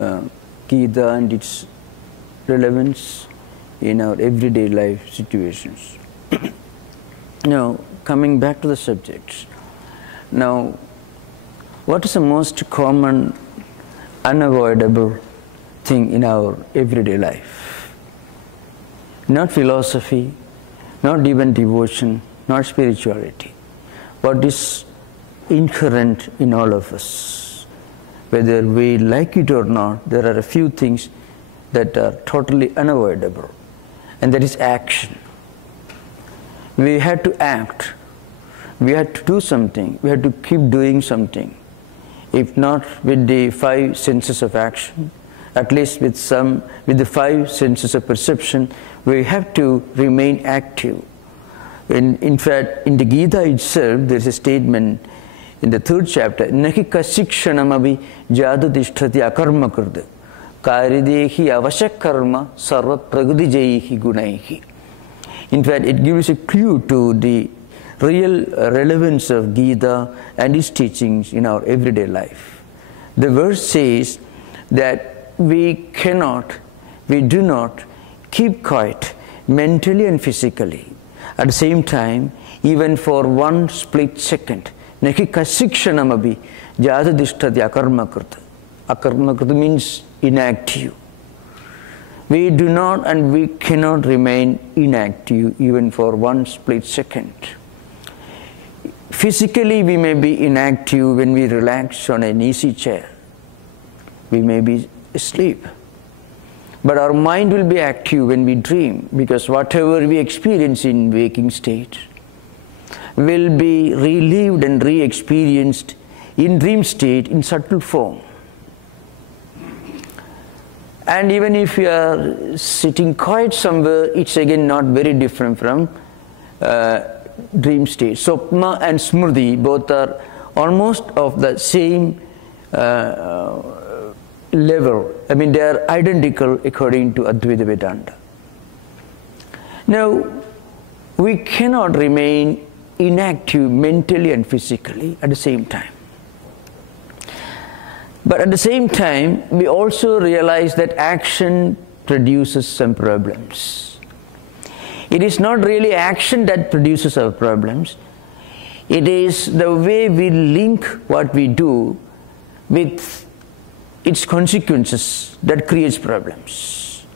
uh, Gita and its relevance in our everyday life situations. Now, coming back to the subjects. Now, what is the most common, unavoidable thing in our everyday life? Not philosophy, not even devotion, not spirituality. What is inherent in all of us? Whether we like it or not, there are a few things that are totally unavoidable, and that is action. We had to act. We had to do something. We had to keep doing something. If not with the 5 senses of action, at least with the 5 senses of perception, we have to remain active. In fact, in the Gita itself, there is a statement in the 3rd chapter, Nahi kasikshanamavi jadudishtati akarmakurda karidehi avashak karma sarva pragudijayihi gunaihi. In fact, it gives a clue to the real relevance of Gita and its teachings in our everyday life. The verse says that we do not keep quiet mentally and physically. At the same time, even for 1 split second, nahi kasikshanamabi jadudishtati akarmakurta. Akarmakurta means inactive. We do not and we cannot remain inactive even for 1 split second. Physically, we may be inactive when we relax on an easy chair. We may be asleep. But our mind will be active when we dream, because whatever we experience in waking state will be relived and re-experienced in dream state in subtle form. And even if you are sitting quiet somewhere, it's again not very different from dream state. Swapna and Smriti both are almost of the same level. I mean, they are identical according to Advaita Vedanta. Now, we cannot remain inactive mentally and physically at the same time. But at the same time, we also realize that action produces some problems. It is not really action that produces our problems. It is the way we link what we do with its consequences that creates problems.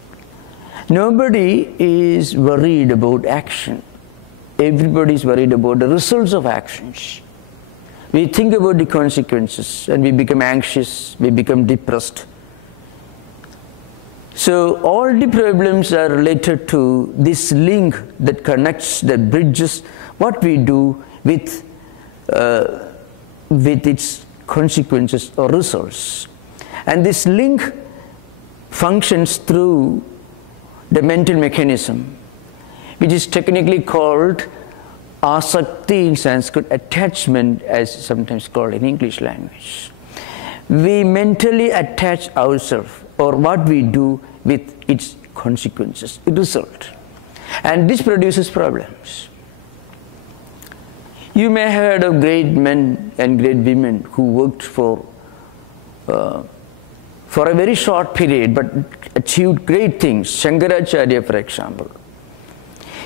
Nobody is worried about action. Everybody is worried about the results of actions. We think about the consequences and we become anxious, we become depressed. So all the problems are related to this link that connects, that bridges what we do with its consequences or results. And this link functions through the mental mechanism, which is technically called asakti in Sanskrit, attachment as sometimes called in English language. We mentally attach ourselves or what we do with its consequences, its result. And this produces problems. You may have heard of great men and great women who worked for a very short period but achieved great things. Shankaracharya, for example.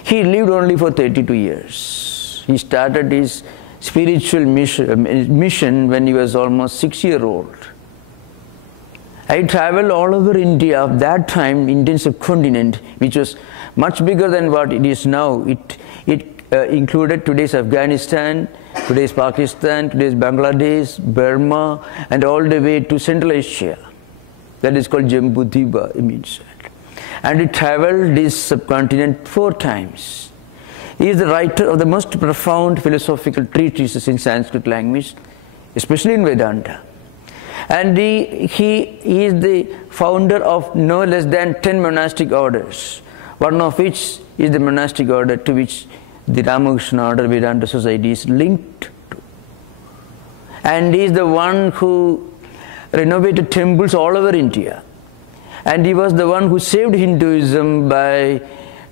He lived only for 32 years. He started his spiritual mission when he was almost 6-year-old. I traveled all over India. At that time, Indian subcontinent, which was much bigger than what it is now. It included today's Afghanistan, today's Pakistan, today's Bangladesh, Burma, and all the way to Central Asia. That is called Jambudvipa, it means. And he traveled this subcontinent 4 times. He is the writer of the most profound philosophical treatises in Sanskrit language, especially in Vedanta. And he is the founder of no less than 10 monastic orders, one of which is the monastic order to which the Ramakrishna Order Vedanta Society is linked to. And he is the one who renovated temples all over India. And he was the one who saved Hinduism by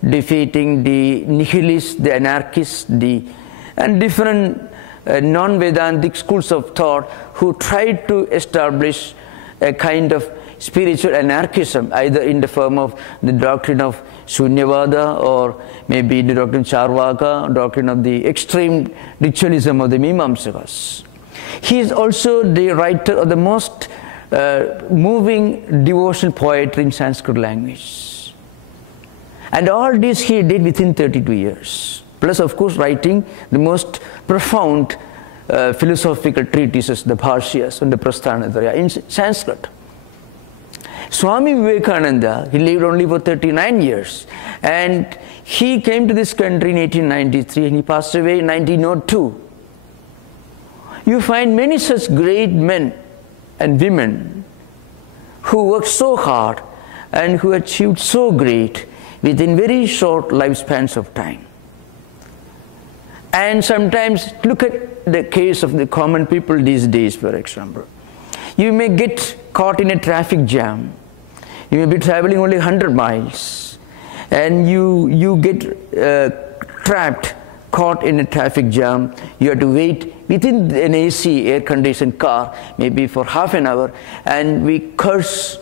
defeating the nihilists, the anarchists, and different non-Vedantic schools of thought who tried to establish a kind of spiritual anarchism, either in the form of the doctrine of Shunyavada, or maybe the doctrine of Charvaka, doctrine of the extreme ritualism of the Mimamsakas. He is also the writer of the most moving devotional poetry in Sanskrit language. And all this he did within 32 years. Plus, of course, writing the most profound philosophical treatises, the Bhashyas and the Prasthanatraya in Sanskrit. Swami Vivekananda, he lived only for 39 years, and he came to this country in 1893 and he passed away in 1902. You find many such great men and women who worked so hard and who achieved so great within very short lifespans of time. And sometimes look at the case of the common people these days, for example. You may get caught in a traffic jam. You may be traveling only 100 miles and you get trapped, caught in a traffic jam. You have to wait within an AC, air-conditioned car, maybe for half an hour, and we curse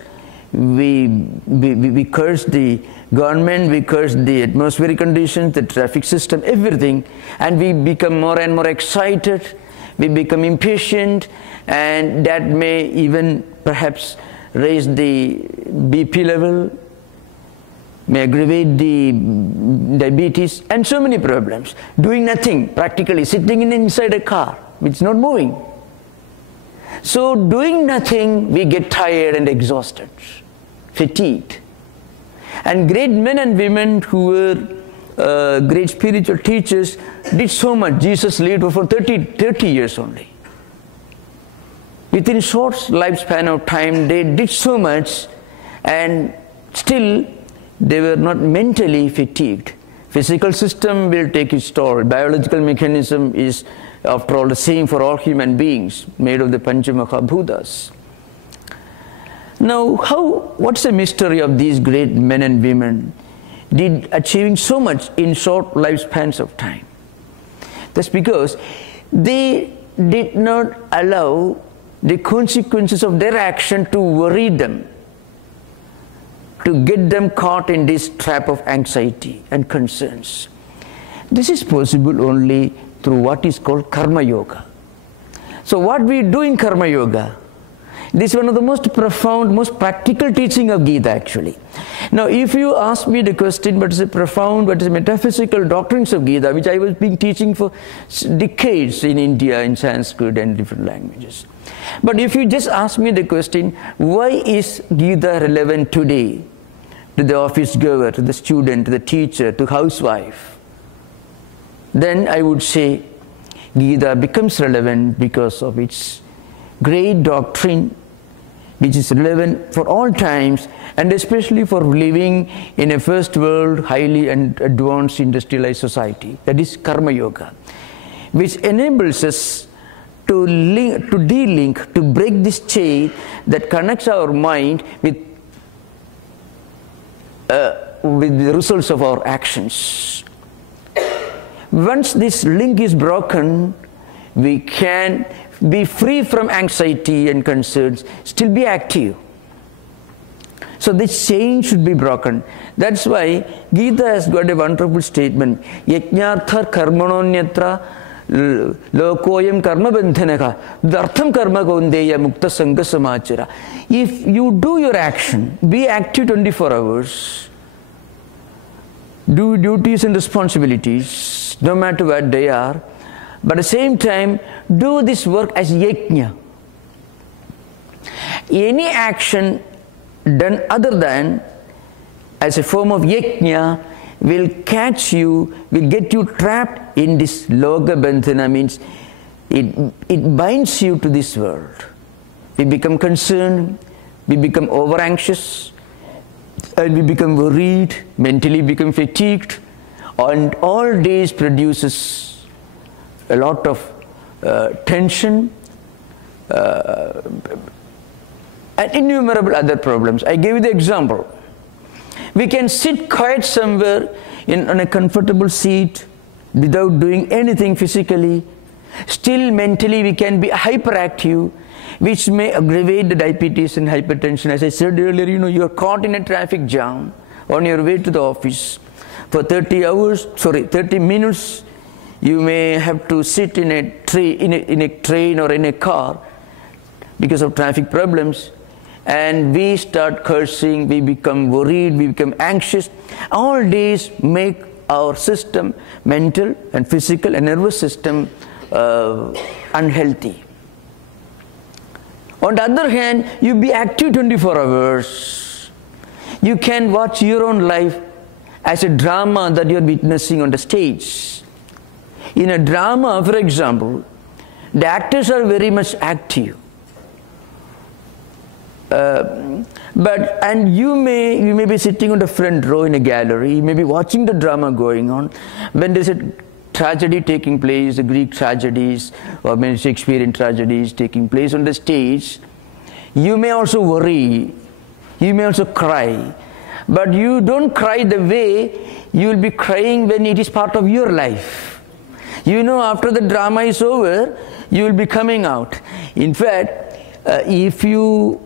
the government, we curse the atmospheric conditions, the traffic system, everything, and we become more and more excited, we become impatient, and that may even perhaps raise the BP level, may aggravate the diabetes, and so many problems. Doing nothing, practically sitting inside a car which is not moving. So doing nothing, we get tired and exhausted, fatigued. And great men and women who were great spiritual teachers did so much. Jesus lived for 30 years only. Within short lifespan of time, they did so much, and still they were not mentally fatigued. Physical system will take its toll. Biological mechanism is, after all, the same for all human beings, made of the Panchamahabhutas. Now, what's the mystery of these great men and women did achieving so much in short lifespans of time? That's because they did not allow the consequences of their action to worry them, to get them caught in this trap of anxiety and concerns. This is possible only through what is called Karma Yoga. So what we do in Karma Yoga, this is one of the most profound, most practical teaching of Gita actually. Now if you ask me the question, what is the profound, what is the metaphysical doctrines of Gita, which I was been teaching for decades in India in Sanskrit and different languages. But if you just ask me the question, why is Gita relevant today to the office goer, to the student, to the teacher, to housewife, then I would say Gita becomes relevant because of its great doctrine, which is relevant for all times, and especially for living in a first world, highly advanced industrialized society. That is Karma Yoga, which enables us to de-link, to break this chain that connects our mind with the results of our actions. Once this link is broken, we can be free from anxiety and concerns, still be active. So this chain should be broken. That's why Gita has got a wonderful statement. Yajñartha karmanonyatra lokoyam karma bandhanaka dhartham karma kaundeya mukta sangha samachara. If you do your action, be active 24 hours, do duties and responsibilities, no matter what they are, but at the same time, do this work as yajna. Any action done other than as a form of yajna will catch you, will get you trapped in this loga bandhana, means it binds you to this world. We become concerned, we become over anxious, and we become worried, mentally become fatigued, and all this produces a lot of tension and innumerable other problems. I gave you the example. We can sit quiet somewhere on a comfortable seat without doing anything physically. Still mentally we can be hyperactive. which may aggravate the diabetes and hypertension. As I said earlier, you are caught in a traffic jam on your way to the office. For 30 minutes, you may have to sit in a train or in a car because of traffic problems, and we start cursing, we become worried, we become anxious. All these make our system, mental and physical and nervous system, unhealthy. On the other hand, you be active 24 hours. You can watch your own life as a drama that you are witnessing on the stage. In a drama, for example, the actors are very much active. And you may be sitting on the front row in a gallery, you may be watching the drama going on. When there's a tragedy taking place, the Greek tragedies or many Shakespearean tragedies taking place on the stage, you may also worry, you may also cry. But you don't cry the way you will be crying when it is part of your life. After the drama is over, you will be coming out. In fact, if you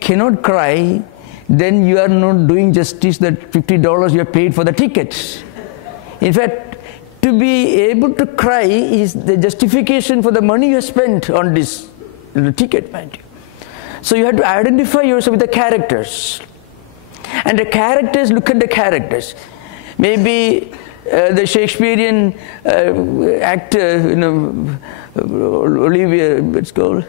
cannot cry, then you are not doing justice that $50 you have paid for the tickets. In fact, to be able to cry is the justification for the money you have spent on this ticket, mind you. So you have to identify yourself with the characters. And the characters, look at the characters. Maybe the Shakespearean actor, Olivier, what's called?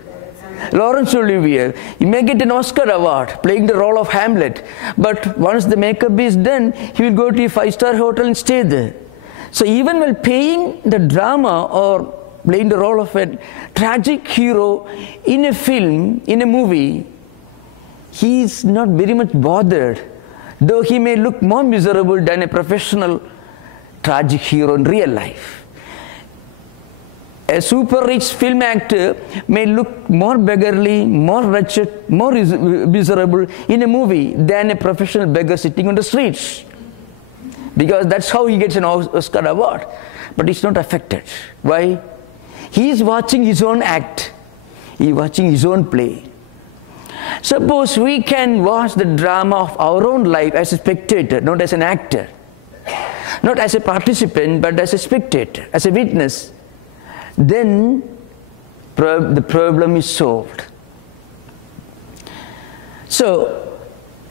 Laurence Olivier. He may get an Oscar award playing the role of Hamlet. But once the makeup is done, he will go to a 5-star hotel and stay there. So even while playing the drama or playing the role of a tragic hero in a film, in a movie, he is not very much bothered, though he may look more miserable than a professional tragic hero in real life. A super rich film actor may look more beggarly, more wretched, more miserable in a movie than a professional beggar sitting on the streets. Because that's how he gets an Oscar award. But he's not affected. Why? He is watching his own act. He is watching his own play. Suppose we can watch the drama of our own life as a spectator, not as an actor. Not as a participant, but as a spectator, as a witness. Then the problem is solved. So,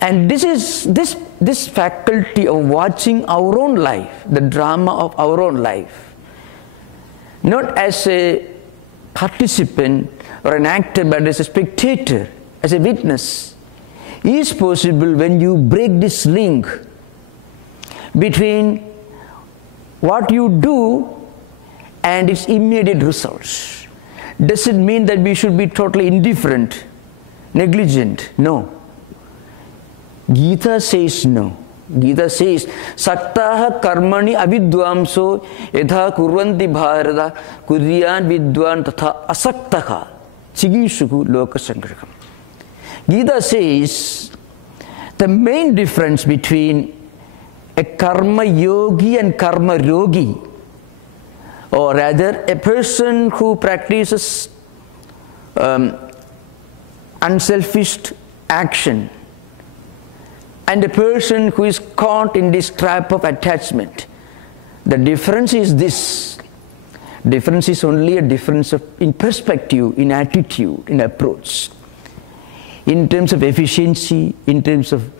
and this faculty of watching our own life, the drama of our own life, not as a participant or an actor, but as a spectator, as a witness, is possible when you break this link between what you do and its immediate results. Does it mean that we should be totally indifferent, negligent? No. Gita says no. Gita says, Saktaha karmani avidvamso yatha kurvanti bharata kuryan vidwan tatha asaktaha chigishuku loka sangraham. Gita says the main difference between a karma yogi and karma rogi, or rather a person who practices unselfish action and a person who is caught in this trap of attachment. The difference is this. Difference is only a difference in perspective, in attitude, in approach. In terms of efficiency, in terms of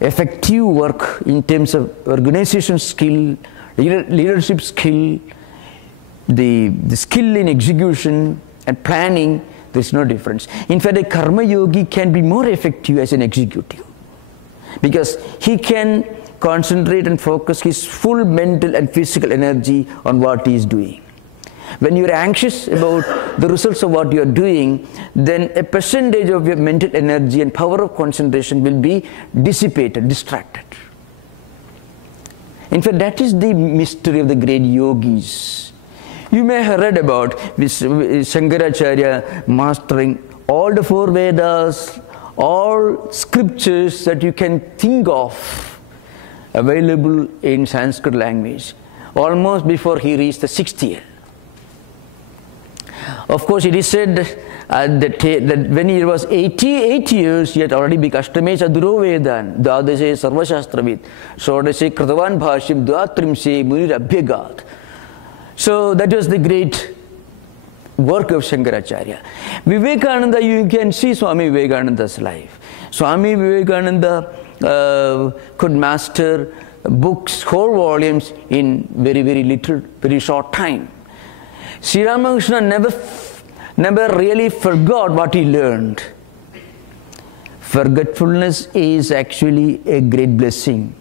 effective work, in terms of organization skill, leadership skill, the skill in execution and planning, there is no difference. In fact, a karma yogi can be more effective as an executive, because he can concentrate and focus his full mental and physical energy on what he is doing. When you are anxious about the results of what you are doing, then a percentage of your mental energy and power of concentration will be dissipated, distracted. In fact, that is the mystery of the great yogis. You may have read about Shankaracharya mastering all the 4 Vedas, all scriptures that you can think of available in Sanskrit language, almost before he reached the 6th year. Of course, it is said that when he was 88 years, he had already become Ashtame Chaduro Vedan, Dvadashe Sarvashastravit, Shodashe Kritavan Bhashim, Dvatrimse Munir Abhyagat. So that was the great work of Shankaracharya. Vivekananda, you can see Swami Vivekananda's life. Swami Vivekananda could master books, whole volumes in very short time. Sri Ramakrishna never really forgot what he learned. Forgetfulness is actually a great blessing.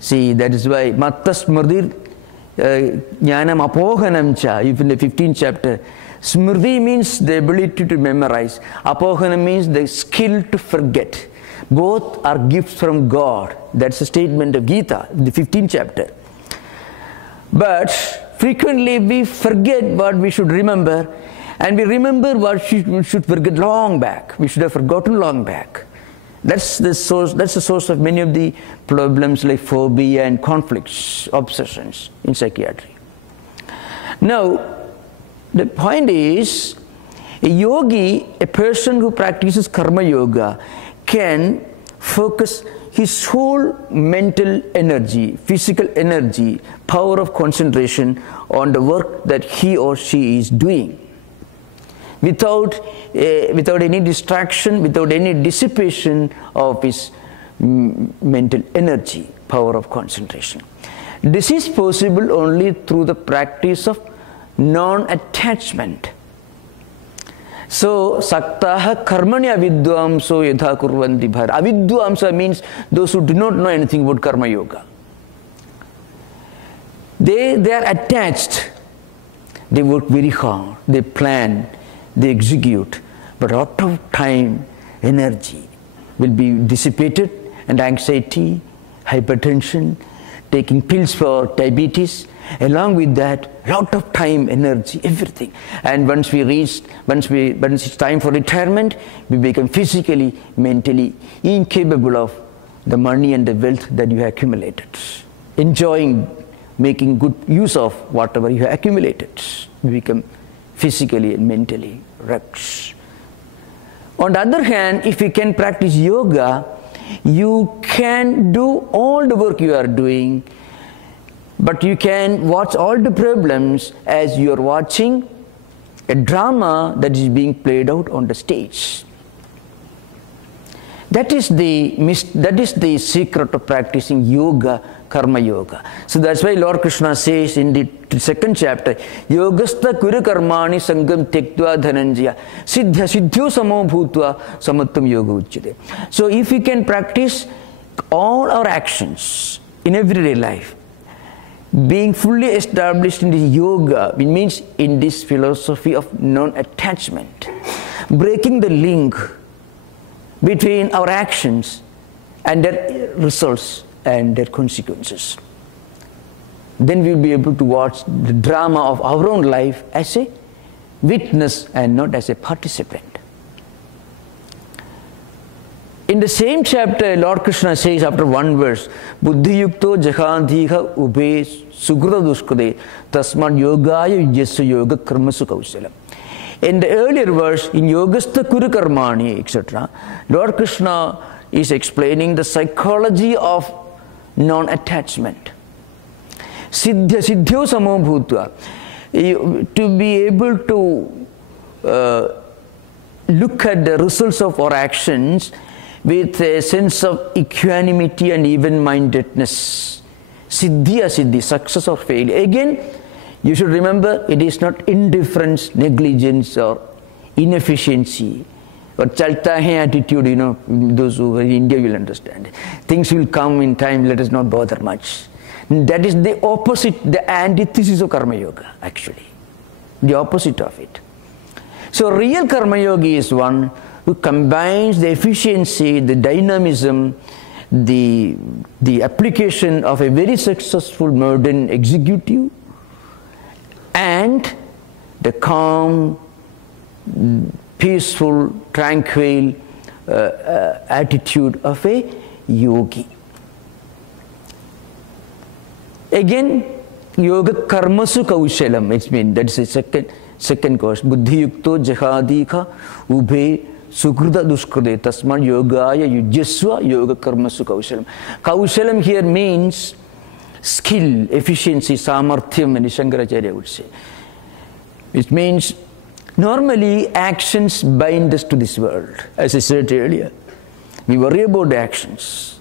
See, that is why Matta Smrdir Jnanam Apohanam Cha, in the 15th chapter, Smriti means the ability to memorize. Apohanam means the skill to forget. Both are gifts from God. That's a statement of Gita, the 15th chapter. But frequently we forget what we should remember, and we remember what we should forget long back. We should have forgotten long back. That's the source of many of the problems like phobia and conflicts, obsessions in psychiatry. Now, the point is, a yogi, a person who practices karma yoga, can focus his whole mental energy, physical energy, power of concentration on the work that he or she is doing, without any distraction, without any dissipation of his mental energy, power of concentration. This is possible only through the practice of non-attachment. So, saktaha karmani avidvamso yatha kurvanti bhar. Avidvamsa means those who do not know anything about karma yoga. They are attached. They work very hard. They plan. They execute. But a lot of time, energy will be dissipated, and anxiety, hypertension, taking pills for diabetes, along with that, lot of time, energy, everything. And once it's time for retirement, we become physically, mentally incapable of the money and the wealth that you have accumulated. Enjoying, making good use of whatever you have accumulated. We become physically and mentally wrecked. On the other hand, if you can practice yoga, you can do all the work you are doing, but you can watch all the problems as you are watching a drama that is being played out on the stage. That is the secret of practicing yoga, karma yoga. So that's why Lord Krishna says in the second chapter, Yogastha kuru karmani sangam tektva dhananjaya siddhya siddhyo samo bhutva samattam yoga uchyate. So if we can practice all our actions in everyday life, being fully established in this yoga, it means in this philosophy of non-attachment, breaking the link between our actions and their results and their consequences. Then we'll be able to watch the drama of our own life as a witness and not as a participant. In the same chapter, Lord Krishna says after one verse, Buddhi yukto jahadhiha ube sugruta duskade tasmad yogaya yujyasya yoga karmasu kausalam. In the earlier verse, in Yogastha Kuru Karmani, etc., Lord Krishna is explaining the psychology of non-attachment. Siddhya siddhyo samo bhutva. To be able to look at the results of our actions with a sense of equanimity and even-mindedness. Siddhya siddhi, success or failure. Again, you should remember, it is not indifference, negligence or inefficiency or chalta hai attitude, you know, those who are in India will understand. Things will come in time, let us not bother much. That is the opposite, the antithesis of karma yoga, actually. The opposite of it. So real karma yogi is one who combines the efficiency, the dynamism, the application of a very successful modern executive and the calm, peaceful, tranquil attitude of a yogi. Again, yoga karmasu kaushalam, it means that's the second course. Buddhi yukto jahadika ube sukrita duskrude tasman yogaya yujyasva yoga karmasu kaushalam. Kaushalam here means skill, efficiency, samarthyam, and Shankaracharya would say. It means normally actions bind us to this world. As I said earlier, we worry about the actions.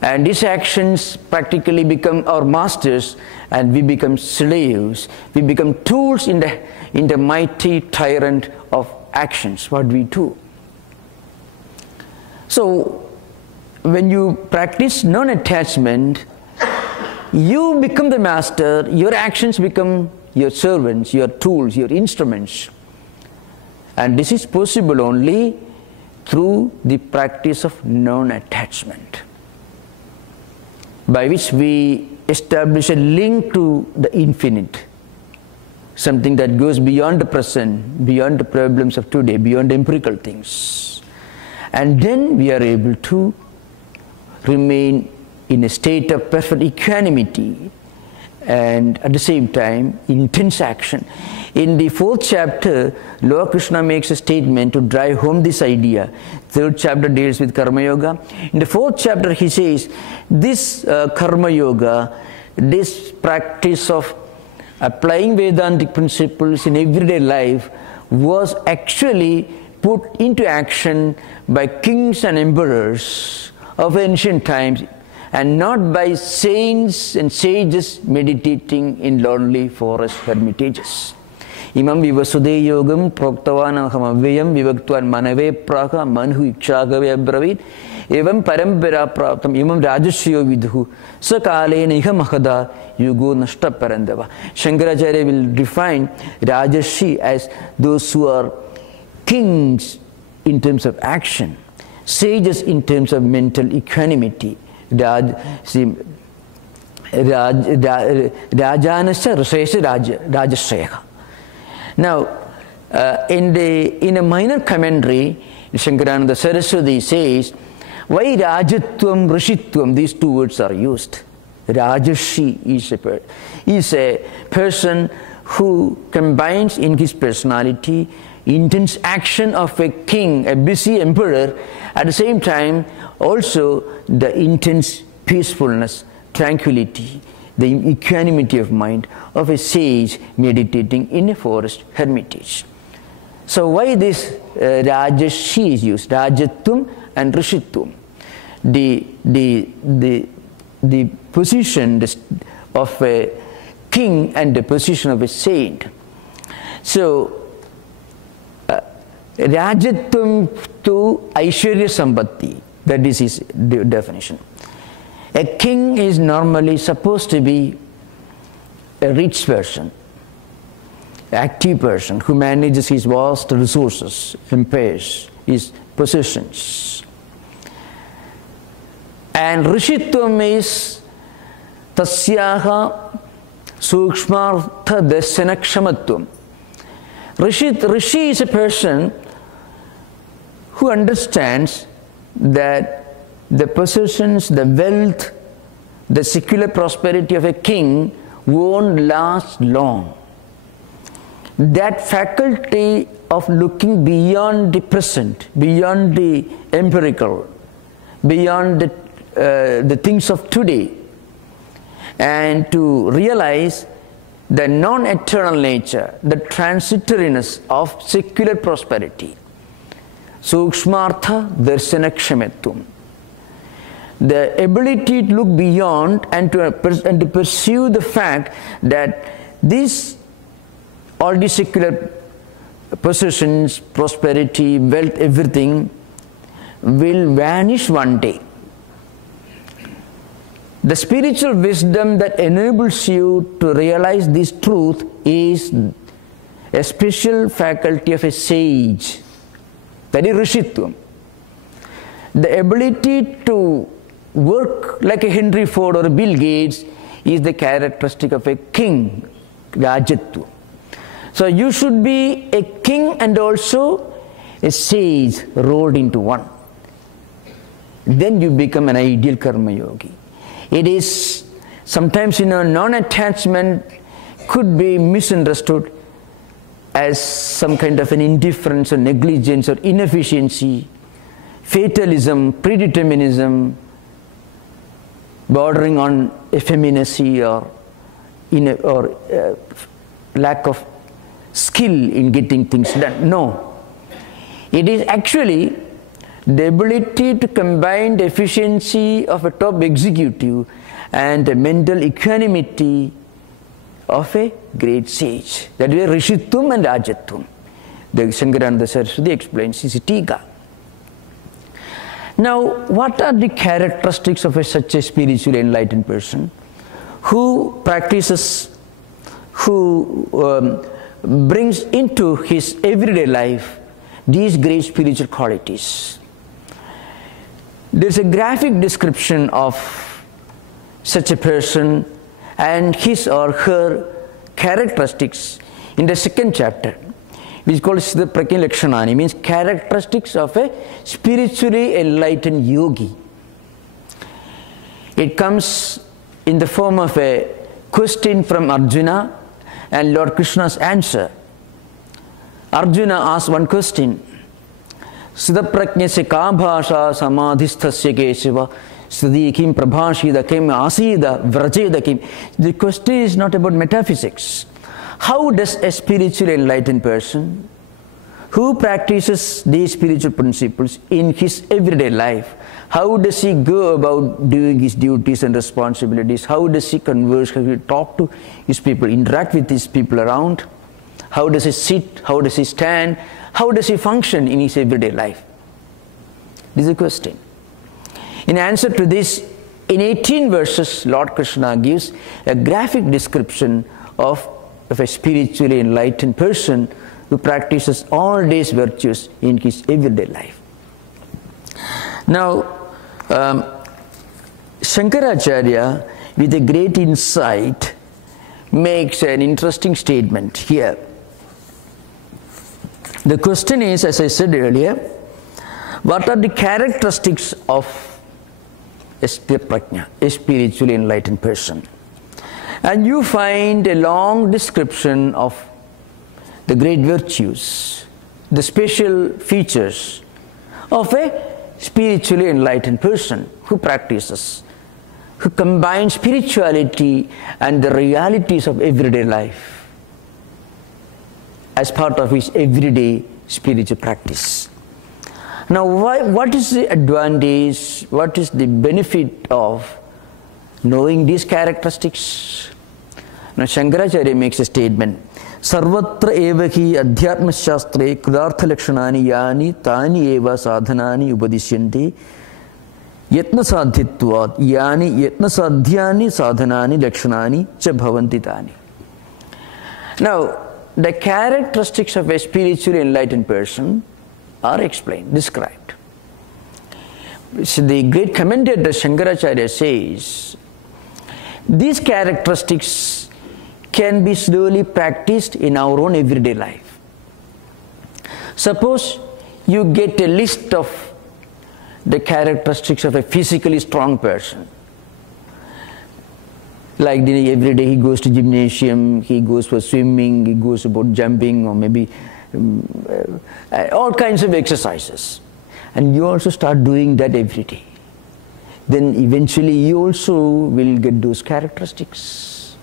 And these actions practically become our masters, and we become slaves. We become tools in the mighty tyrant of actions, what we do. So, when you practice non-attachment, you become the master, your actions become your servants, your tools, your instruments. And this is possible only through the practice of non-attachment, by which we establish a link to the infinite, something that goes beyond the present, beyond the problems of today, beyond empirical things. And then we are able to remain in a state of perfect equanimity and at the same time intense action. In the 4th chapter, Lord Krishna makes a statement to drive home this idea. 3rd chapter deals with Karma Yoga. In the 4th chapter he says, this Karma Yoga, this practice of applying Vedantic principles in everyday life was actually put into action by kings and emperors of ancient times, and not by saints and sages meditating in lonely forest hermitages. Imam vivasude yogam proktavan aham avyayam vivaktvan manave praha manhu ikshagave abravit evam parampara praptam imam rajashyo vidhu sakalena iha mahada yugo nashta parandava. Shankaracharya will define Rajashi as those who are kings in terms of action, sages in terms of mental equanimity. Rajanasya Rishesha Rajashreha. Now, in a minor commentary, Shankarananda Saraswati says, why Rajatvam, Rishitvam, these two words are used. Rajashi is a person who combines in his personality intense action of a king, a busy emperor, at the same time also the intense peacefulness, tranquility, the equanimity of mind of a sage meditating in a forest hermitage. So why this Rajashi is used, Rajatvam and Rishitvam? The position of a king and the position of a saint. So Rajatvam to Aishwarya Sambatti, that is his definition. A king is normally supposed to be a rich person, active person who manages his vast resources, empires, his possessions. And Rishitvam is Tasyaha Sukshmartha Darsanakshamatvam. Rishi is a person who understands that the possessions, the wealth, the secular prosperity of a king won't last long. That faculty of looking beyond the present, beyond the empirical, beyond the things of today, and to realize the non-eternal nature, the transitoriness of secular prosperity. Sukshmartha darsanakshamatvam. The ability to look beyond and to pursue the fact that all these secular possessions, prosperity, wealth, everything will vanish one day. The spiritual wisdom that enables you to realize this truth is a special faculty of a sage, that is Rishitvam. The ability to work like a Henry Ford or a Bill Gates is the characteristic of a king, Rajatvam. So you should be a king and also a sage rolled into one. Then you become an ideal karma yogi. It is Sometimes, non-attachment could be misunderstood as some kind of an indifference or negligence or inefficiency, fatalism, predeterminism, bordering on effeminacy or lack of skill in getting things done. No. It is actually the ability to combine the efficiency of a top executive and the mental equanimity of a great sage. That is Rishittum and Ajattum. The Shankarananda Saraswati explains this Tika. Now, what are the characteristics of such a spiritually enlightened person who practices, who brings into his everyday life these great spiritual qualities? There is a graphic description of such a person and his or her characteristics in the 2nd chapter, which is called the Prakya means characteristics of a spiritually enlightened yogi. It comes in the form of a question from Arjuna and Lord Krishna's answer. Arjuna asked one question. Siddhaprajnasya ka bhasha samadhisthasya kesava Siddhi kim prabhashida kim asida vrajeda kim. The question is not about metaphysics. How does a spiritually enlightened person who practices these spiritual principles in his everyday life, how does he go about doing his duties and responsibilities? How does he converse? How does he talk to his people, interact with his people around? How does he sit? How does he stand? How does he function in his everyday life? This is a question. In answer to this, in 18 verses, Lord Krishna gives a graphic description of a spiritually enlightened person who practices all these virtues in his everyday life. Now, Shankaracharya, with a great insight, makes an interesting statement here. The question is, as I said earlier, what are the characteristics of a spiritually enlightened person? And you find a long description of the great virtues, the special features of a spiritually enlightened person who practices, who combines spirituality and the realities of everyday life as part of his everyday spiritual practice. Now, what is the advantage, what is the benefit of knowing these characteristics? Now, Shankaracharya makes a statement. Sarvatra eva hi adhyatma shastre kridartha lakshanani yani tani eva sadhanani upadisyanti yatna sadhitvat yani yatna sadhyani sadhanani lakshanani cha bhavanti tani. Now, the characteristics of a spiritually enlightened person are explained, described. So the great commentator Shankaracharya says, these characteristics can be slowly practiced in our own everyday life. Suppose you get a list of the characteristics of a physically strong person. Like every day he goes to gymnasium, he goes for swimming, he goes about jumping or maybe all kinds of exercises. And you also start doing that every day. Then eventually you also will get those characteristics.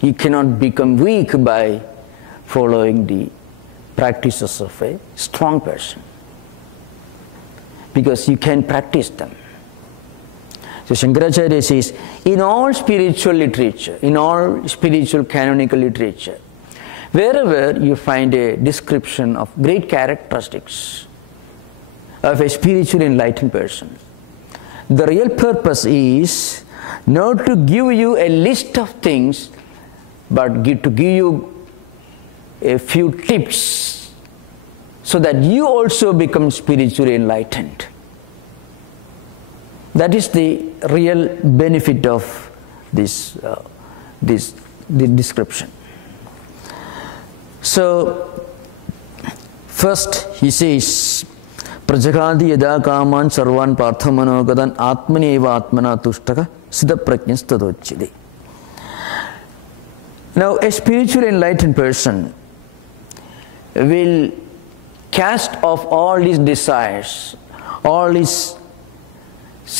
You cannot become weak by following the practices of a strong person, because you can practice them. So Shankaracharya says, in all spiritual literature, in all spiritual canonical literature, wherever you find a description of great characteristics of a spiritually enlightened person, the real purpose is not to give you a list of things, but to give you a few tips so that you also become spiritually enlightened. That is the real benefit of this description. So, first he says, Prajagadi yada kaman sarvan parthamanogadan atmani eva atmana tushtaka siddha prajnas tadochide. Now, a spiritually enlightened person will cast off all his desires, all his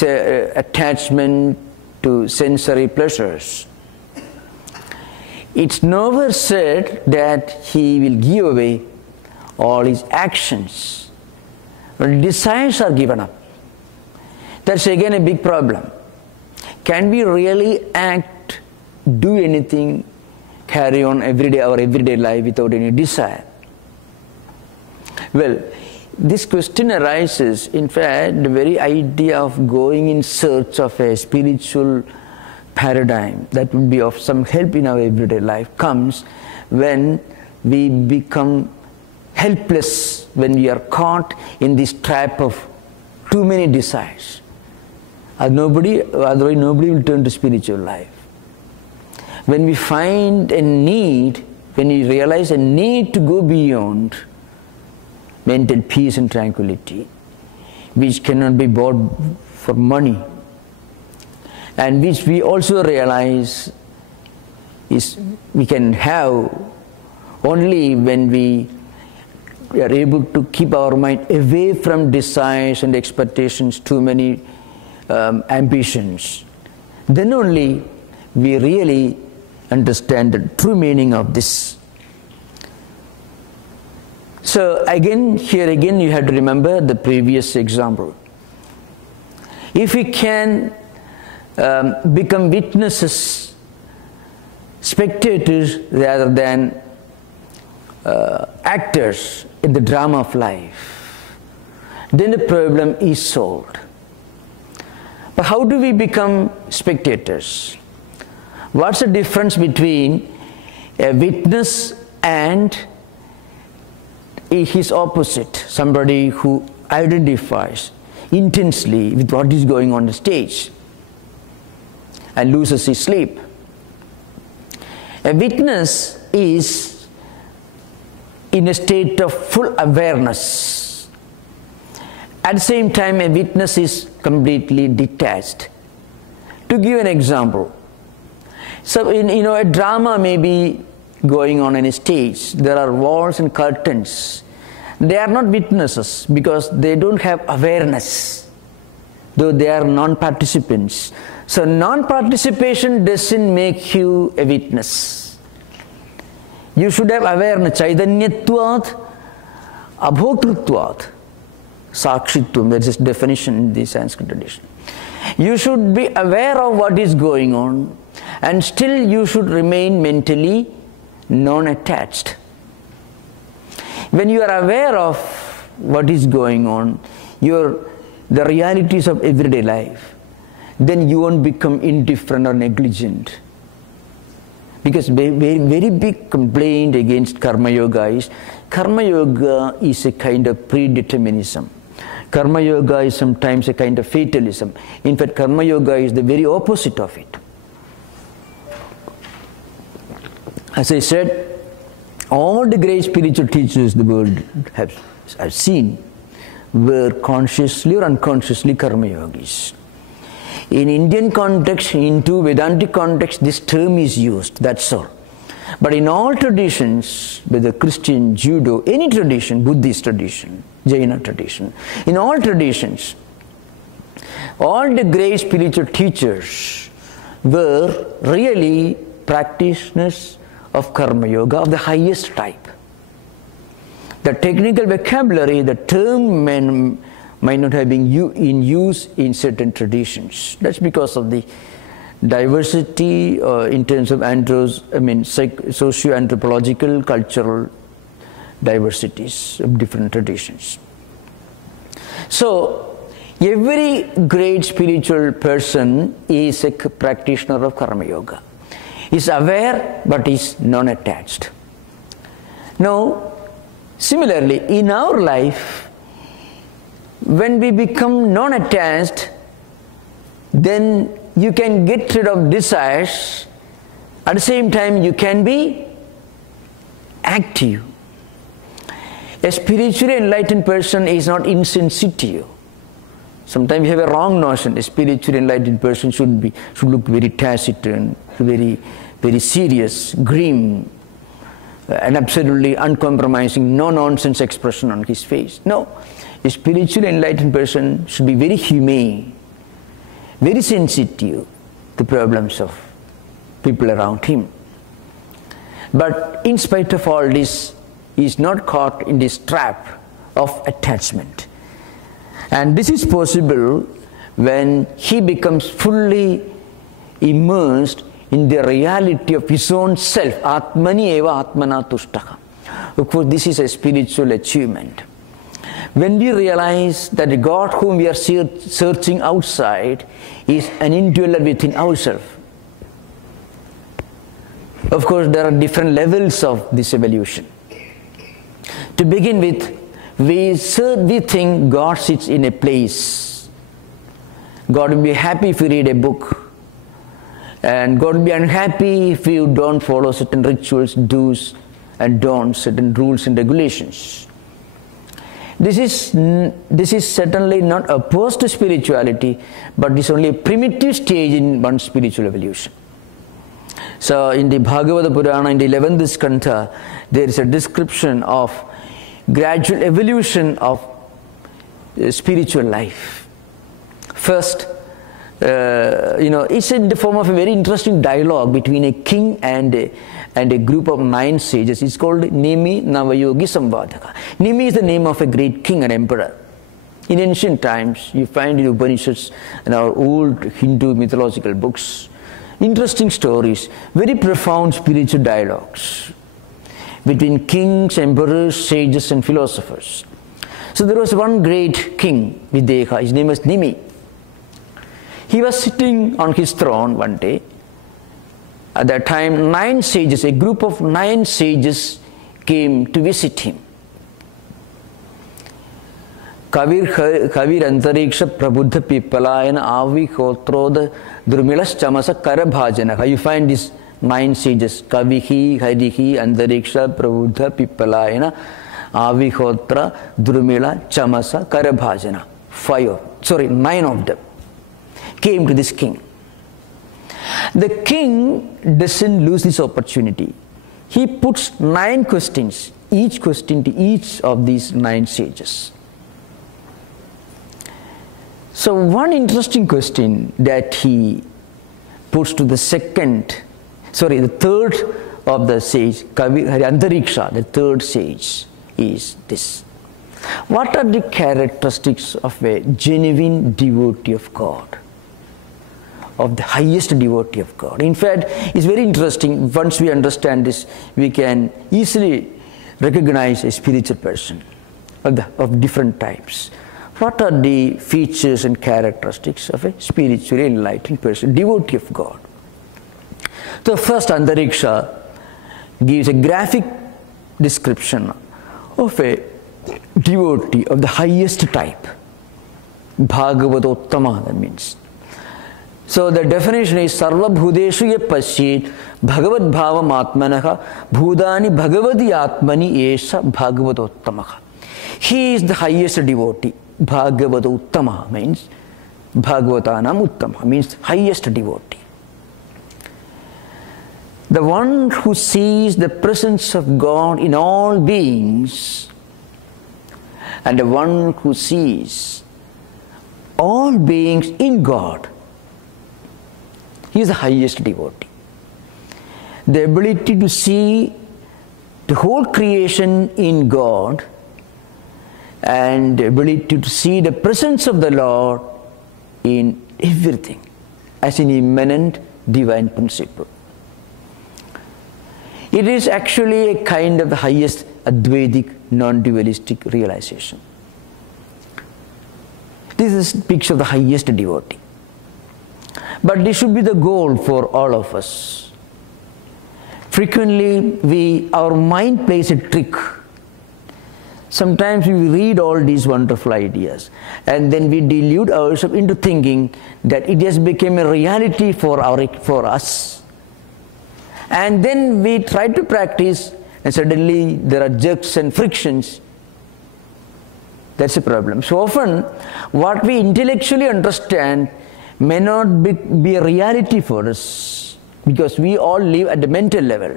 attachment to sensory pleasures. It's never said that he will give away all his actions. When desires are given up, that's again a big problem. Can we really act, do anything, carry on our everyday life without any desire? Well, this question arises, in fact, the very idea of going in search of a spiritual paradigm that would be of some help in our everyday life comes when we become helpless, when we are caught in this trap of too many desires. Otherwise nobody will turn to spiritual life. When we find a need, when we realize a need to go beyond mental peace and tranquility, which cannot be bought for money, and which we also realize is we can have only when we are able to keep our mind away from desires and expectations, too many ambitions, then only we really understand the true meaning of this. So here again you have to remember the previous example. If we can become witnesses, spectators rather than actors in the drama of life, then the problem is solved. But how do we become spectators? What's the difference between a witness and his opposite, somebody who identifies intensely with what is going on the stage and loses his sleep? A witness is in a state of full awareness. At the same time, a witness is completely detached. To give an example, so a drama may be going on a stage. There are walls and curtains. They are not witnesses because they don't have awareness, though they are non-participants. So non-participation doesn't make you a witness. You should have awareness. Chaitanyatvat, abhoktritvat, sakshitvam. That's his definition in the Sanskrit tradition. You should be aware of what is going on, and still you should remain mentally non-attached. When you are aware of what is going on, the realities of everyday life, then you won't become indifferent or negligent. Because very big complaint against Karma Yoga is a kind of predeterminism. Karma Yoga is sometimes a kind of fatalism. In fact, Karma Yoga is the very opposite of it. As I said, all the great spiritual teachers the world have seen were consciously or unconsciously Karma Yogis. In Indian context, into Vedantic context, this term is used, that's all. But in all traditions, whether Christian, Judo, any tradition, Buddhist tradition, Jaina tradition, in all traditions, all the great spiritual teachers were really practitioners of Karma Yoga of the highest type. The technical vocabulary, the term might not have been in use in certain traditions. That's because of the diversity in terms of socio-anthropological, cultural diversities of different traditions. So, every great spiritual person is a practitioner of Karma Yoga. Is aware but is non-attached. Now, similarly, in our life, when we become non-attached, then you can get rid of desires. At the same time, you can be active. A spiritually enlightened person is not insensitive. Sometimes we have a wrong notion. A spiritually enlightened person should look very taciturn, very very serious, grim, and absolutely uncompromising, no-nonsense expression on his face. No, a spiritually enlightened person should be very humane, very sensitive to problems of people around him. But in spite of all this, he is not caught in this trap of attachment. And this is possible when he becomes fully immersed in the reality of his own self. Atmani eva atmana tushtaha. Of course, this is a spiritual achievement. When we realize that the God whom we are searching outside is an indweller within ourselves. Of course, there are different levels of this evolution. To begin with, we think God sits in a place. God will be happy if you read a book. And God will be unhappy if you don't follow certain rituals, do's and don'ts, certain rules and regulations. This is certainly not opposed to spirituality, but it's only a primitive stage in one's spiritual evolution. So in the Bhagavad Purana, in the 11th skandha, there is a description of gradual evolution of spiritual life. First, it's in the form of a very interesting dialogue between a king and a group of 9 sages. It's called Nimi Navayogi Samvadaka. Nimi is the name of a great king and emperor. In ancient times, you find in Upanishads and our old Hindu mythological books, interesting stories, very profound spiritual dialogues between kings, emperors, sages and philosophers. So there was one great king, Videha, his name was Nimi. He was sitting on his throne one day. At that time, 9 sages, a group of 9 sages came to visit him. Kavir Antariksha Prabuddha Pipalayana Avi Hotroda Drumilas Chamasa Karabhajana. You find these 9 sages, Kavihi, Harihi, Antariksha, Prabuddha Pipalayana, Avi Hotra, Drumila, Chamasa, Karabhajana. 9 of them came to this king. The king doesn't lose this opportunity. He puts 9 questions, each question to each of these 9 sages. So one interesting question that he puts to the third of the sage, Antariksha, the third sage, is this. What are the characteristics of a genuine devotee of God? Of the highest devotee of God. In fact, it's very interesting. Once we understand this, we can easily recognize a spiritual person of different types. What are the features and characteristics of a spiritually enlightened person, devotee of God? So first, Antariksha gives a graphic description of a devotee of the highest type. Bhagavadottama, that means. So the definition is Sarva Bhudeshu ye Pasyet Bhagavad Bhavam Atmanaha Bhudani Bhagavadi Atmani Esha Bhagavadottamaha. He is the highest devotee. Bhagavadottama means Bhagavatanam Uttama, means highest devotee. The one who sees the presence of God in all beings, and the one who sees all beings in God. He is the highest devotee. The ability to see the whole creation in God and the ability to see the presence of the Lord in everything as an immanent divine principle. It is actually a kind of the highest Advaitic, non-dualistic realization. This is a picture of the highest devotee. But this should be the goal for all of us. Frequently, our mind plays a trick. Sometimes we read all these wonderful ideas and then we delude ourselves into thinking that it has become a reality for us. And then we try to practice and suddenly there are jerks and frictions. That's a problem. So often, what we intellectually understand may not be a reality for us. because we all live at the mental level.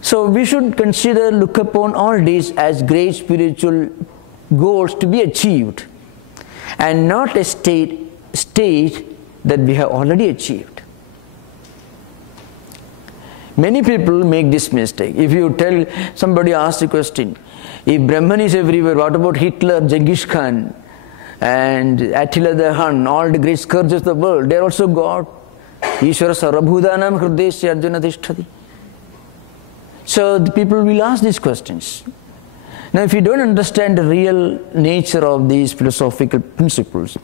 So we should look upon all these as great spiritual goals to be achieved, and not a state that we have already achieved. Many people make this mistake. If you tell somebody, asks the question, if Brahman is everywhere, what about Hitler, Genghis Khan, and Attila the Hun, all the great scourges of the world? They are also God. Ishvara sarvabhutanam hridesya arjuna tishtati. So the people will ask these questions. Now, if you don't understand the real nature of these philosophical principles,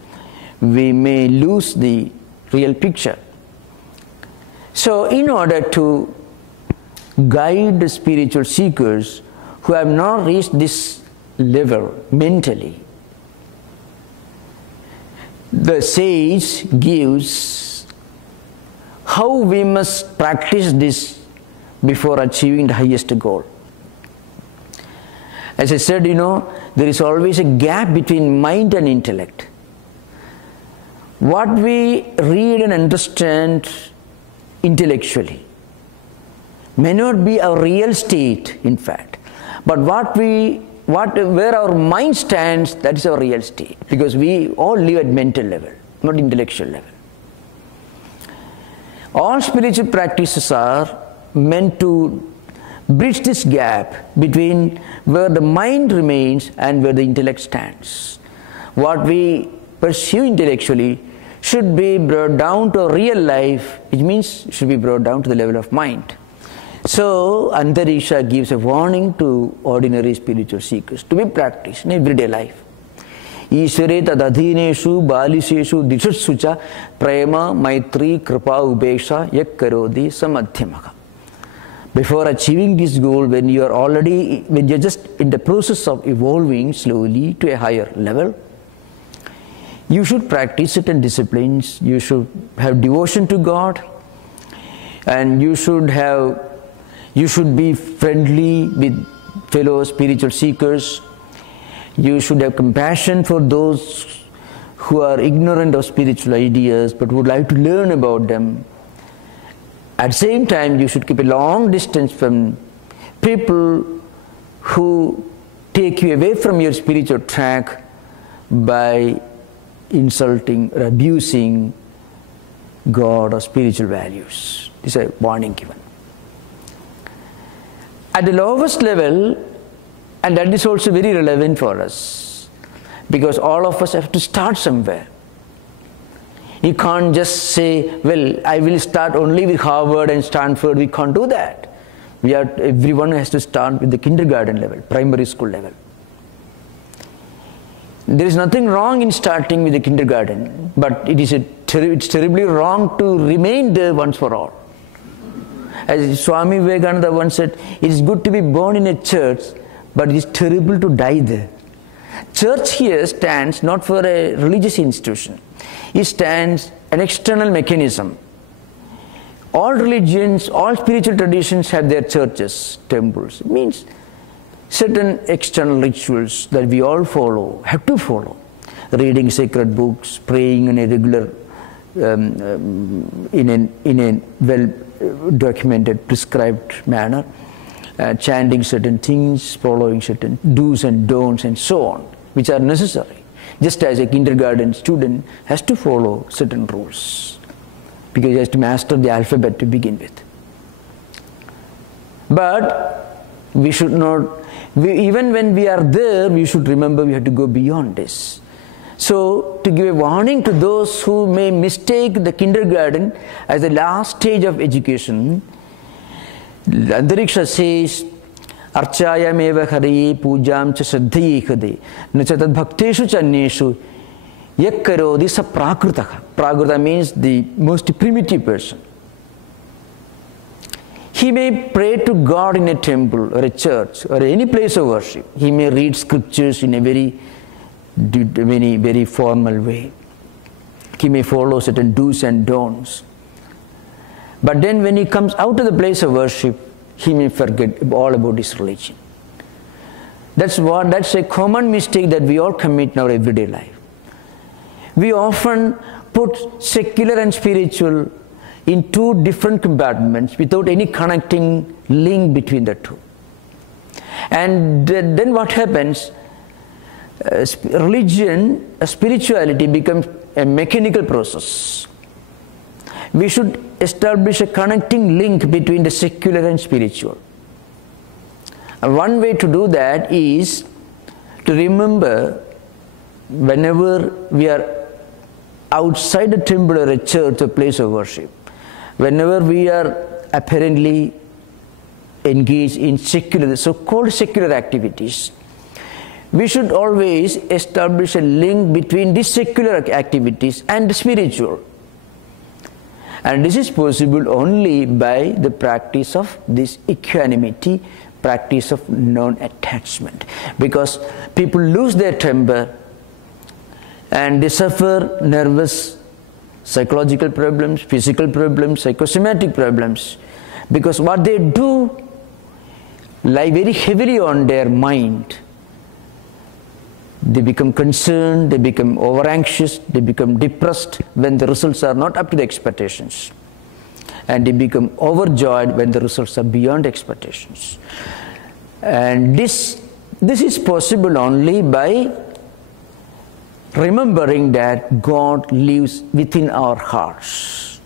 we may lose the real picture. So, in order to guide the spiritual seekers who have not reached this level mentally, the sage gives how we must practice this before achieving the highest goal. As I said, there is always a gap between mind and intellect. What we read and understand intellectually may not be our real state, in fact, but where our mind stands, that is our real state, because we all live at mental level, not intellectual level. All spiritual practices are meant to bridge this gap between where the mind remains and where the intellect stands. What we pursue intellectually should be brought down to a real life, which means should be brought down to the level of mind. So Antariksha gives a warning to ordinary spiritual seekers to be practiced in everyday life. Ishvare tadadhineshu baliseshu dishutsucha prema maitri kripa upeksha yak karodi samadhyamaka. Before achieving this goal, when you are just in the process of evolving slowly to a higher level, you should practice certain disciplines. You should have devotion to God, and you should be friendly with fellow spiritual seekers. You should have compassion for those who are ignorant of spiritual ideas but would like to learn about them. At the same time, you should keep a long distance from people who take you away from your spiritual track by insulting or abusing God or spiritual values. This is a warning given. At the lowest level, and that is also very relevant for us, because all of us have to start somewhere. You can't just say, well, I will start only with Harvard and Stanford. We can't do that. Everyone has to start with the kindergarten level, primary school level. There is nothing wrong in starting with the kindergarten, but it's terribly wrong to remain there once for all. As Swami Vivekananda once said, it is good to be born in a church, but it is terrible to die there. Church here stands not for a religious institution. It stands an external mechanism. All religions, all spiritual traditions have their churches, temples. It means certain external rituals that we all follow, have to follow. Reading sacred books, praying in a regular, in a well-documented, prescribed manner, chanting certain things, following certain do's and don'ts and so on, which are necessary. Just as a kindergarten student has to follow certain rules, because he has to master the alphabet to begin with. But we should not, even when we are there, we should remember we have to go beyond this. So, to give a warning to those who may mistake the kindergarten as the last stage of education, Antariksha says, Archayam eva hari pujam cha shraddhayi khade nacha tad bhakteshu channeshu yak karodi sa prakritaka. Prakrita means the most primitive person. He may pray to God in a temple or a church or any place of worship. He may read scriptures in a very formal way. He may follow certain do's and don'ts. But then when he comes out of the place of worship, he may forget all about his religion. That's a common mistake that we all commit in our everyday life. We often put secular and spiritual in two different compartments without any connecting link between the two. And then what happens? Religion, spirituality becomes a mechanical process. We should establish a connecting link between the secular and spiritual. And one way to do that is to remember whenever we are outside a temple or a church or place of worship, whenever we are apparently engaged in secular, so-called secular activities, we should always establish a link between these secular activities and the spiritual. And this is possible only by the practice of this equanimity, practice of non-attachment. Because people lose their temper and they suffer nervous, psychological problems, physical problems, psychosomatic problems. Because what they do lie very heavily on their mind. They become concerned, they become over-anxious, they become depressed when the results are not up to the expectations. And they become overjoyed when the results are beyond expectations. And this is possible only by remembering that God lives within our hearts.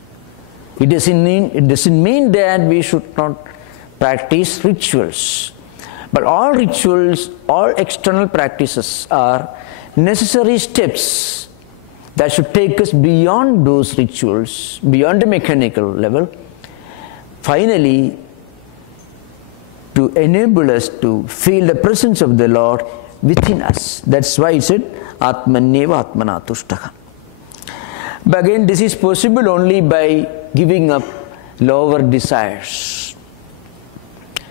It doesn't mean that we should not practice rituals. But all rituals, all external practices are necessary steps that should take us beyond those rituals, beyond the mechanical level, finally to enable us to feel the presence of the Lord within us. That's why it said, Atmanyeva Atmana Tushtaha. But again, this is possible only by giving up lower desires.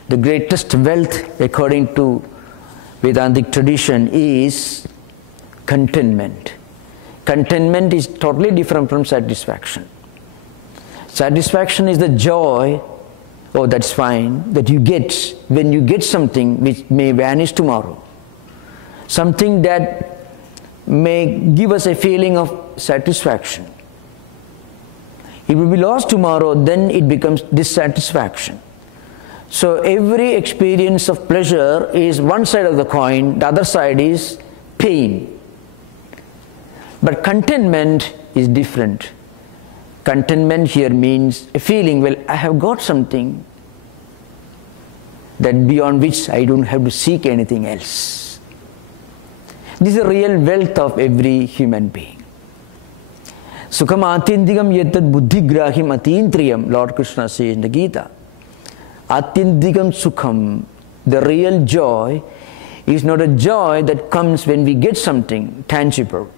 The greatest wealth, according to Vedantic tradition, is contentment. Contentment is totally different from satisfaction. Satisfaction is the joy, oh that's fine, that you get when you get something which may vanish tomorrow. Something that may give us a feeling of satisfaction. It will be lost tomorrow, then it becomes dissatisfaction. So every experience of pleasure is one side of the coin, the other side is pain. But contentment is different. Contentment here means a feeling, well, I have got something that beyond which I don't have to seek anything else. This is the real wealth of every human being. Sukham atyandikam yatad buddhigrahim atintriyam, Lord Krishna says in the Gita. Atyandikam sukham, the real joy, is not a joy that comes when we get something tangible.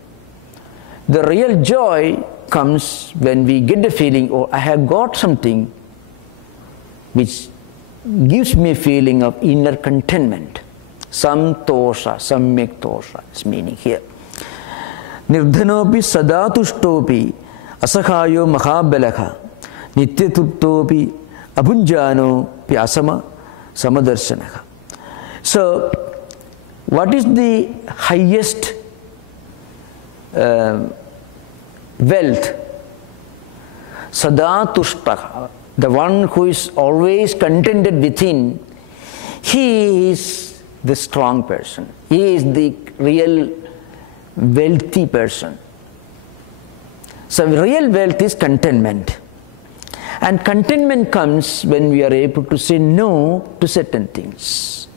The real joy comes when we get the feeling, oh, I have got something which gives me a feeling of inner contentment. Samtosha, samyak tosha is meaning here. Nirdhanopi sadatushtopi asakhayo mahabalaha nityatuptopi abhunjano pyasama samadarshanaha. So, what is the highest wealth? Sadatustha, the one who is always contented within, he is the strong person. He is the real wealthy person. So real wealth is contentment. And contentment comes when we are able to say no to certain things.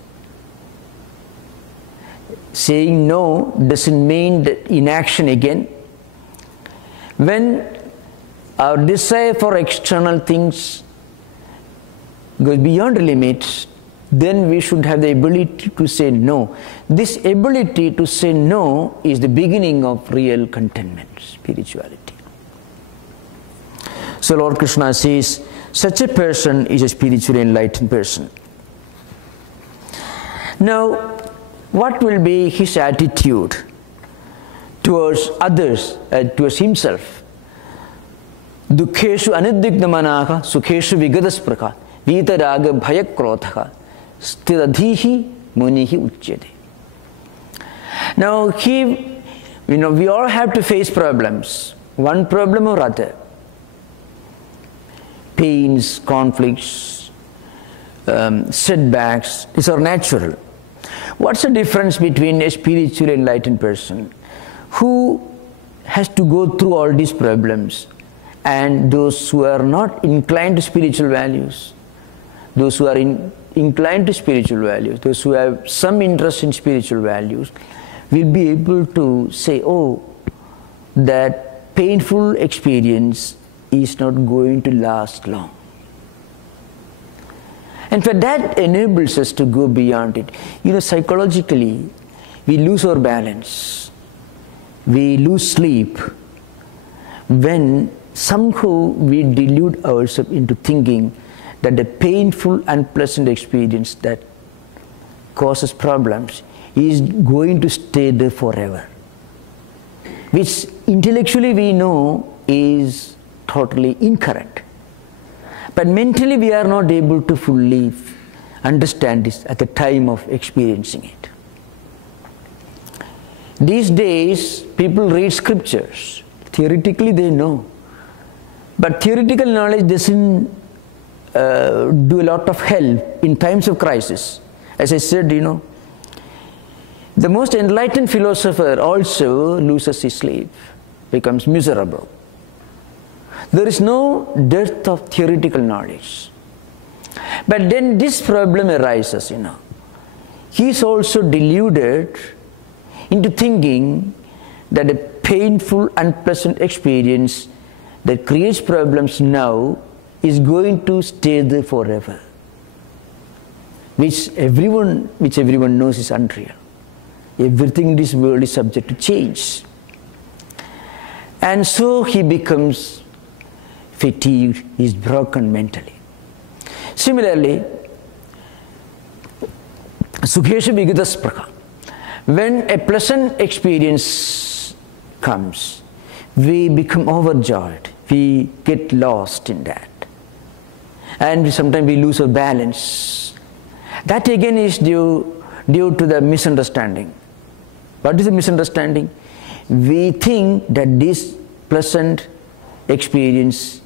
Saying no doesn't mean inaction again. When our desire for external things goes beyond the limits, then we should have the ability to say no. This ability to say no is the beginning of real contentment, spirituality. So Lord Krishna says, such a person is a spiritually enlightened person. Now, what will be his attitude towards others, towards himself? Dukheshu aniddignamanaha sukheshu vigadaspraka vitaraga bhayakrotha stiradhihi munihi uchyate. Now, we all have to face problems, one problem or other. pains, conflicts, setbacks, these are natural. What's the difference between a spiritually enlightened person who has to go through all these problems and those who are not inclined to spiritual values? Those who are inclined to spiritual values, those who have some interest in spiritual values, will be able to say, oh, that painful experience is not going to last long. And for that enables us to go beyond it. You know, psychologically, we lose our balance. We lose sleep when somehow we delude ourselves into thinking that the painful, unpleasant experience that causes problems is going to stay there forever, which intellectually we know is totally incorrect. But mentally we are not able to fully understand this at the time of experiencing it. These days people read scriptures. Theoretically they know. But theoretical knowledge doesn't do a lot of help in times of crisis. As I said, you know, the most enlightened philosopher also loses his sleep, becomes miserable. There is no dearth of theoretical knowledge. But then this problem arises, you know. He is also deluded into thinking that a painful, unpleasant experience that creates problems now is going to stay there forever, which everyone knows is unreal. Everything in this world is subject to change. And so he becomes fatigued, he is broken mentally. Similarly, Sukhesha Vigadaspraha. When a pleasant experience comes, we become overjoyed, we get lost in that. And sometimes we lose our balance. That again is due to the misunderstanding. What is the misunderstanding? We think that this pleasant experience,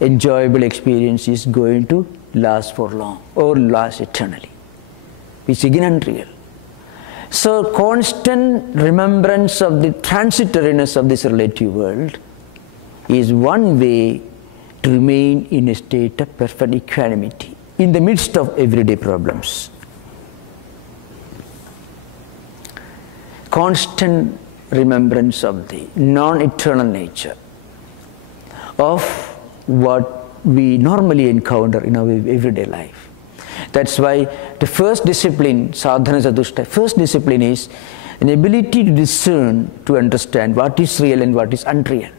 enjoyable experience is going to last for long or last eternally, which is again unreal. So constant remembrance of the transitoriness of this relative world is one way to remain in a state of perfect equanimity in the midst of everyday problems. Constant remembrance of the non-eternal nature of what we normally encounter in our everyday life. That's why the first discipline, sadhana chatushtaya, first discipline is an ability to discern, to understand what is real and what is unreal.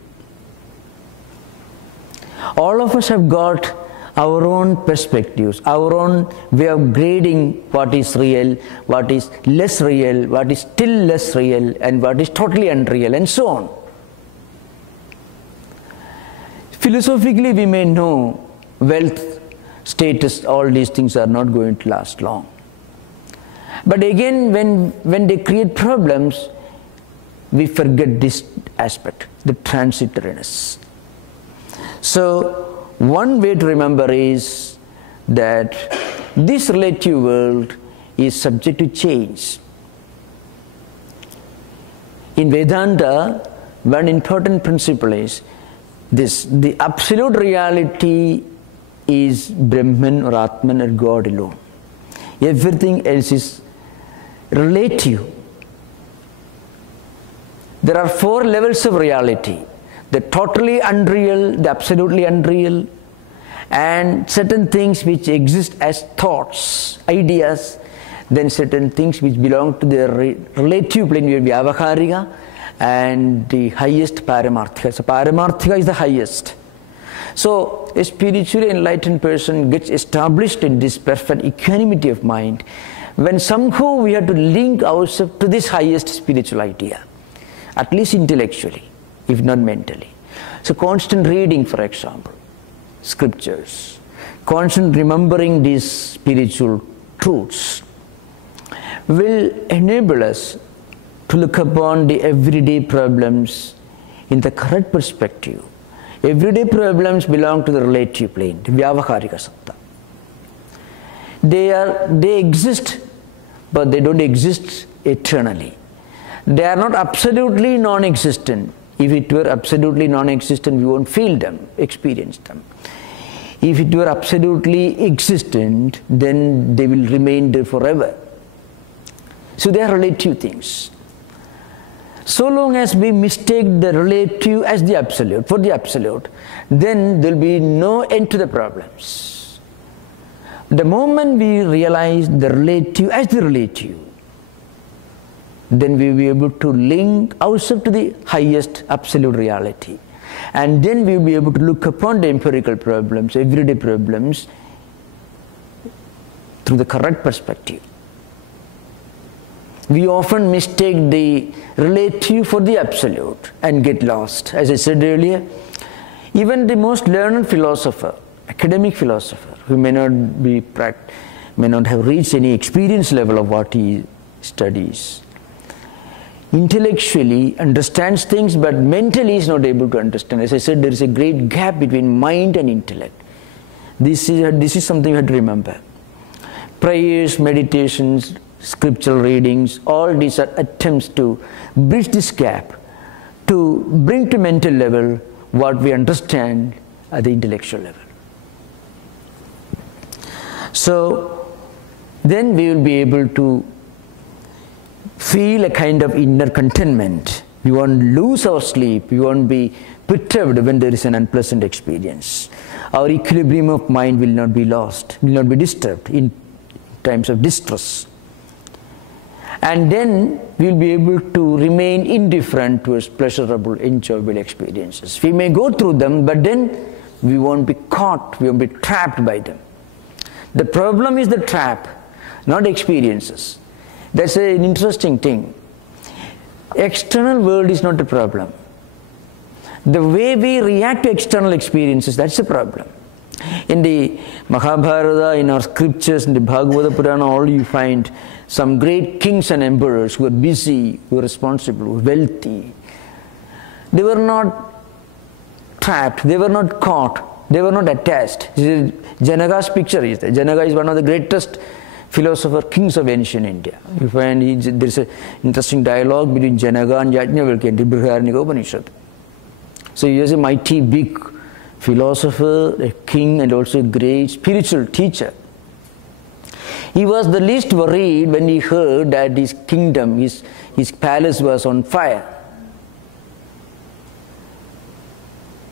All of us have got our own perspectives, our own way of grading what is real, what is less real, what is still less real, and what is totally unreal, and so on. Philosophically, we may know wealth, status, all these things are not going to last long. But again, when they create problems, we forget this aspect, the transitoriness. So, one way to remember is that this relative world is subject to change. In Vedanta, one important principle is this: the absolute reality is Brahman or Atman or God alone. Everything else is relative. There are 4 levels of reality: the totally unreal, the absolutely unreal, and certain things which exist as thoughts, ideas, then certain things which belong to the relative plane, vyavaharika, and the highest paramarthika. So paramarthika is the highest. So a spiritually enlightened person gets established in this perfect equanimity of mind when somehow we have to link ourselves to this highest spiritual idea, at least intellectually, if not mentally. So constant reading, for example, scriptures, constant remembering these spiritual truths will enable us to look upon the everyday problems in the correct perspective, Everyday problems belong to the relative plane, the Vyavaharika Satta. They exist, but they don't exist eternally. They are not absolutely non-existent. If it were absolutely non-existent, we won't feel them, experience them. If it were absolutely existent, then they will remain there forever. So they are relative things. So long as we mistake the relative as the absolute, for the absolute, then there will be no end to the problems. The moment we realize the relative as the relative, then we will be able to link ourselves to the highest absolute reality. And then we will be able to look upon the empirical problems, everyday problems, through the correct perspective. We often mistake the relative for the absolute and get lost. As I said earlier, even the most learned philosopher, academic philosopher, who may not have reached any experience level of what he studies, intellectually understands things, but mentally is not able to understand. As I said, there is a great gap between mind and intellect. This is something you have to remember. Prayers, meditations, scriptural readings, all these are attempts to bridge this gap, to bring to mental level what we understand at the intellectual level. So then we will be able to feel a kind of inner contentment. We won't lose our sleep, we won't be perturbed when there is an unpleasant experience. Our equilibrium of mind will not be lost, will not be disturbed in times of distress. And then we will be able to remain indifferent towards pleasurable, enjoyable experiences. We may go through them, but then we won't be caught, we won't be trapped by them. The problem is the trap, not experiences. That's an interesting thing. External world is not the problem. The way we react to external experiences, that's the problem. In the Mahabharata, in our scriptures, in the Bhagavad Purana, all you find some great kings and emperors who are busy, who are responsible, who are wealthy. They were not trapped, they were not caught, they were not attached. Janaka's picture is there. Janaka is one of the greatest philosopher kings of ancient India. You find there is an interesting dialogue between Janaka and Yajnavalkya in the Brihadaranyaka Upanishad. So he was a mighty big philosopher, a king, and also a great spiritual teacher. He was the least worried when he heard that his kingdom, his palace was on fire.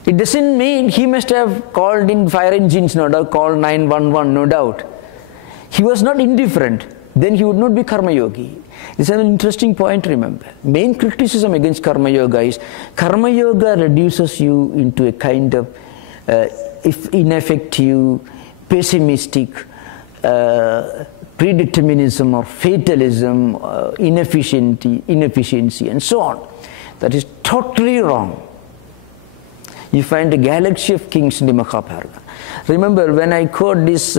It doesn't mean he must have called in fire engines, no doubt, called 911, no doubt. He was not indifferent, then he would not be Karma Yogi. This is an interesting point to remember. Main criticism against Karma Yoga is Karma Yoga reduces you into a kind of ineffective, pessimistic, predeterminism or fatalism, inefficiency and so on. That is totally wrong. You find a galaxy of kings in the Mahabharata. Remember, when I quote this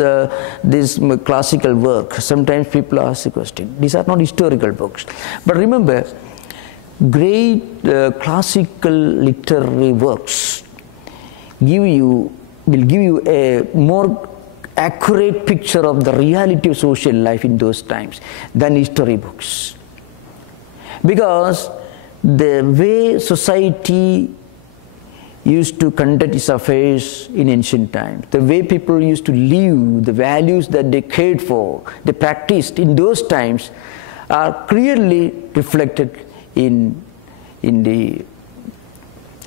classical work, sometimes people ask the question, these are not historical books. But remember, great classical literary works will give you a more accurate picture of the reality of social life in those times than history books. Because the way society used to conduct its affairs in ancient times, the way people used to live, the values that they cared for, they practiced in those times are clearly reflected in the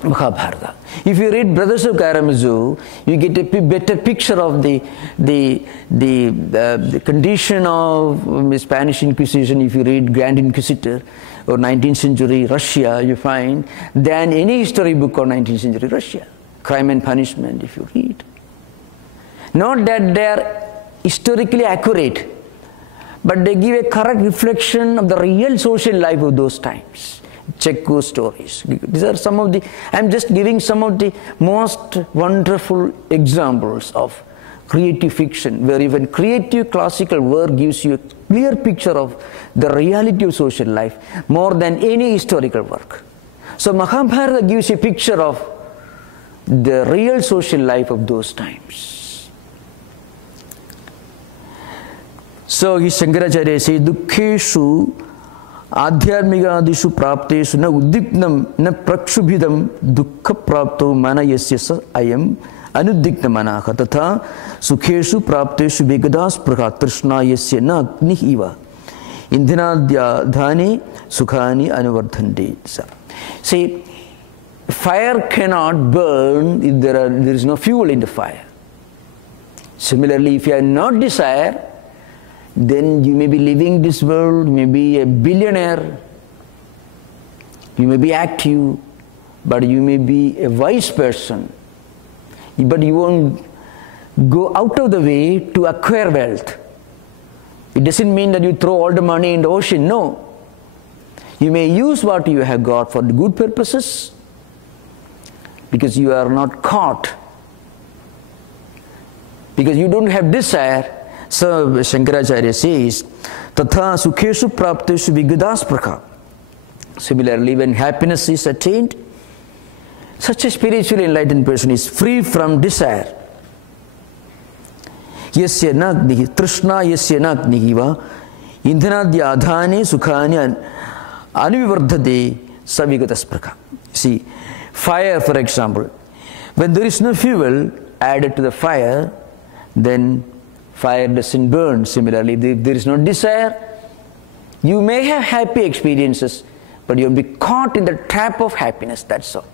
Mahabharata. If you read Brothers of Karamazov, you get a better picture of the condition of the Spanish Inquisition. If you read Grand Inquisitor or 19th century Russia, you find, than any history book of 19th century Russia. Crime and Punishment, if you read. Not that they are historically accurate, but they give a correct reflection of the real social life of those times. Check those stories. These are some of the, I'm just giving some of the most wonderful examples of creative fiction, where even creative classical work gives you a clear picture of the reality of social life more than any historical work. So Mahabharata gives you a picture of the real social life of those times. So Shankaracharya says, Dukkheshu adhyarmigadishu prapteshu na uddiknam na prakshubhidam dukkha prapto mana yasya sa ayam anuddikna manaha tatha sukheshu prapteshu vegadas prakha trishna yasya na agnih iva indhanadya dhani sukhani anuvardhante. See, fire cannot burn if there is no fuel in the fire. Similarly, if you have not desire, then you may be living this world, you may be a billionaire, you may be active, but you may be a wise person, but you won't go out of the way to acquire wealth. It doesn't mean that you throw all the money in the ocean, no. You may use what you have got for the good purposes, because you are not caught, because you don't have desire. So Shankaracharya says, Tatha sukheshu prapteshu vigadas prakha. Similarly, when happiness is attained, such a spiritually enlightened person is free from desire. Yasya nagnihi, trishna yasya nagnihi va, indhanadya adhane sukhani anuvivardhate savigatas prakha. See, fire, for example, when there is no fuel added to the fire, then fire doesn't burn. Similarly, if there is no desire, you may have happy experiences, but you'll be caught in the trap of happiness, that's all.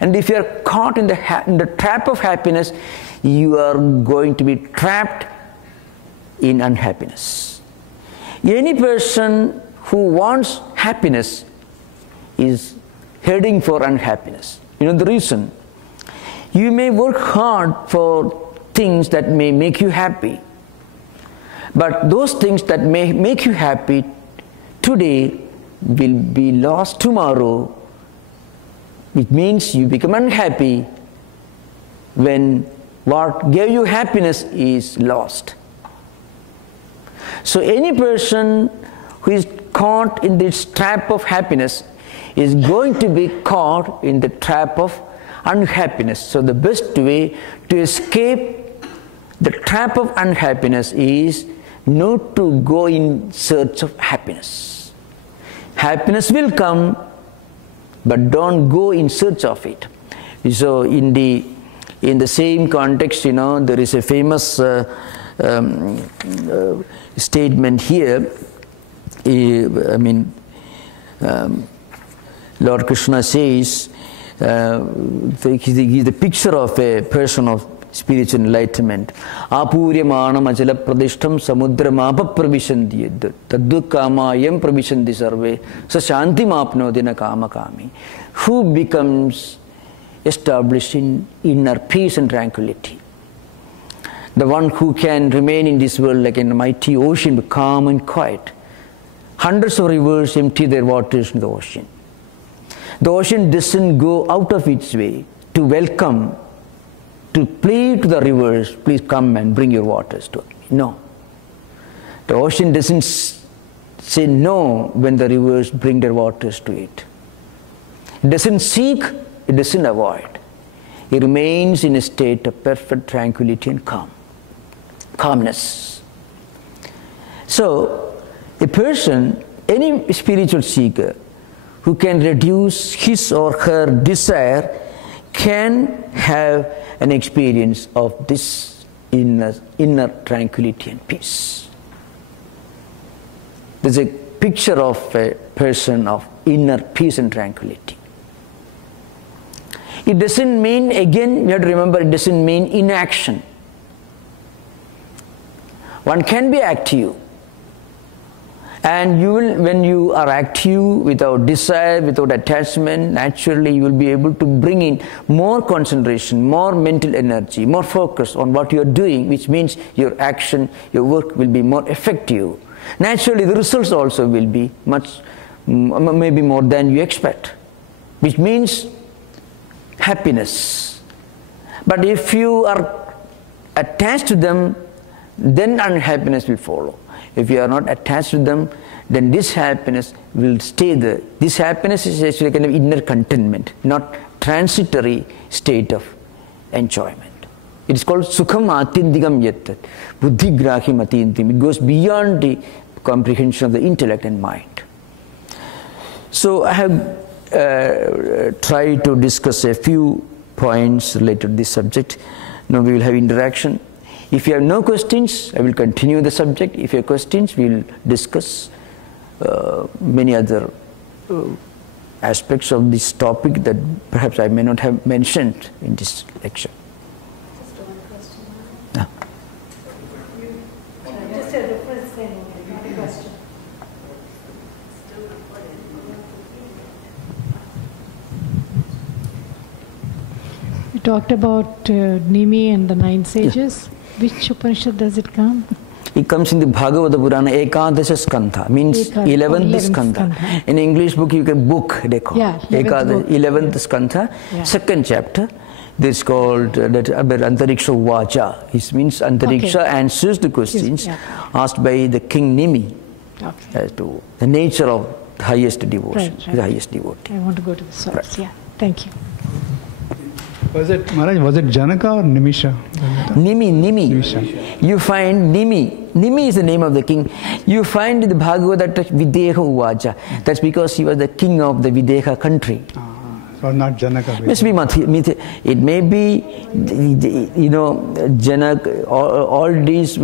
And if you are caught in the trap of happiness, you are going to be trapped in unhappiness. Any person who wants happiness is heading for unhappiness. You know the reason? You may work hard for things that may make you happy, but those things that may make you happy today will be lost tomorrow. It means you become unhappy when what gave you happiness is lost. So any person who is caught in this trap of happiness is going to be caught in the trap of unhappiness. So the best way to escape the trap of unhappiness is not to go in search of happiness. Happiness will come, but don't go in search of it. So in the same context, you know, there is a famous statement here. Lord Krishna says, he is the picture of a person of spiritual enlightenment. Apuryamana achala pradishtam samudram apapravishanti taddukamayam pravishanti sarve sa shantim apnoti na kama kami. Who becomes established in inner peace and tranquility. The one who can remain in this world like in a mighty ocean, calm and quiet. Hundreds of rivers empty their waters in the ocean. The ocean doesn't go out of its way to welcome, to plead to the rivers, please come and bring your waters to me. No. The ocean doesn't say no when the rivers bring their waters to it. It doesn't seek, it doesn't avoid. It remains in a state of perfect tranquility and calmness. So, a person, any spiritual seeker who can reduce his or her desire can have an experience of this inner tranquility and peace. There's a picture of a person of inner peace and tranquility. It doesn't mean, again, you have to remember, it doesn't mean inaction. One can be active. And you will, when you are active without desire, without attachment, naturally you will be able to bring in more concentration, more mental energy, more focus on what you are doing, which means your action, your work will be more effective. Naturally the results also will be much, maybe more than you expect, which means happiness. But if you are attached to them, then unhappiness will follow. If you are not attached to them, then this happiness will stay there. This happiness is actually kind of inner contentment, not transitory state of enjoyment. It is called Sukham Atyandikam Yattat, Buddhigrahim Atyandikam. It goes beyond the comprehension of the intellect and mind. So I have tried to discuss a few points related to this subject. Now we will have interaction. If you have no questions, I will continue the subject. If you have questions, we will discuss many other aspects of this topic that perhaps I may not have mentioned in this lecture. Just one question. No. Just a reference thing, not a question. You talked about Nimi and the 9 sages. Yeah. Which Upanishad does it come? It comes in the Bhagavad Purana, Ekadasha Skandha, means 11th Skandha. In English book, you can book, they call. Yeah, 11th Skandha, yeah. 2nd chapter. This is called Antariksha Vacha. It means Antariksha answers the questions asked by the King Nimi as to the nature of the highest devotion, the highest devotee. I want to go to the source. Yeah, thank you. Was it Janaka or Nimisha? Nimi. Nimisha. You find Nimi. Nimi is the name of the king. You find in the Bhagavad that Videha Uvacha. That's because he was the king of the Videha country. So not Janaka. Must be it may be, Janaka. All these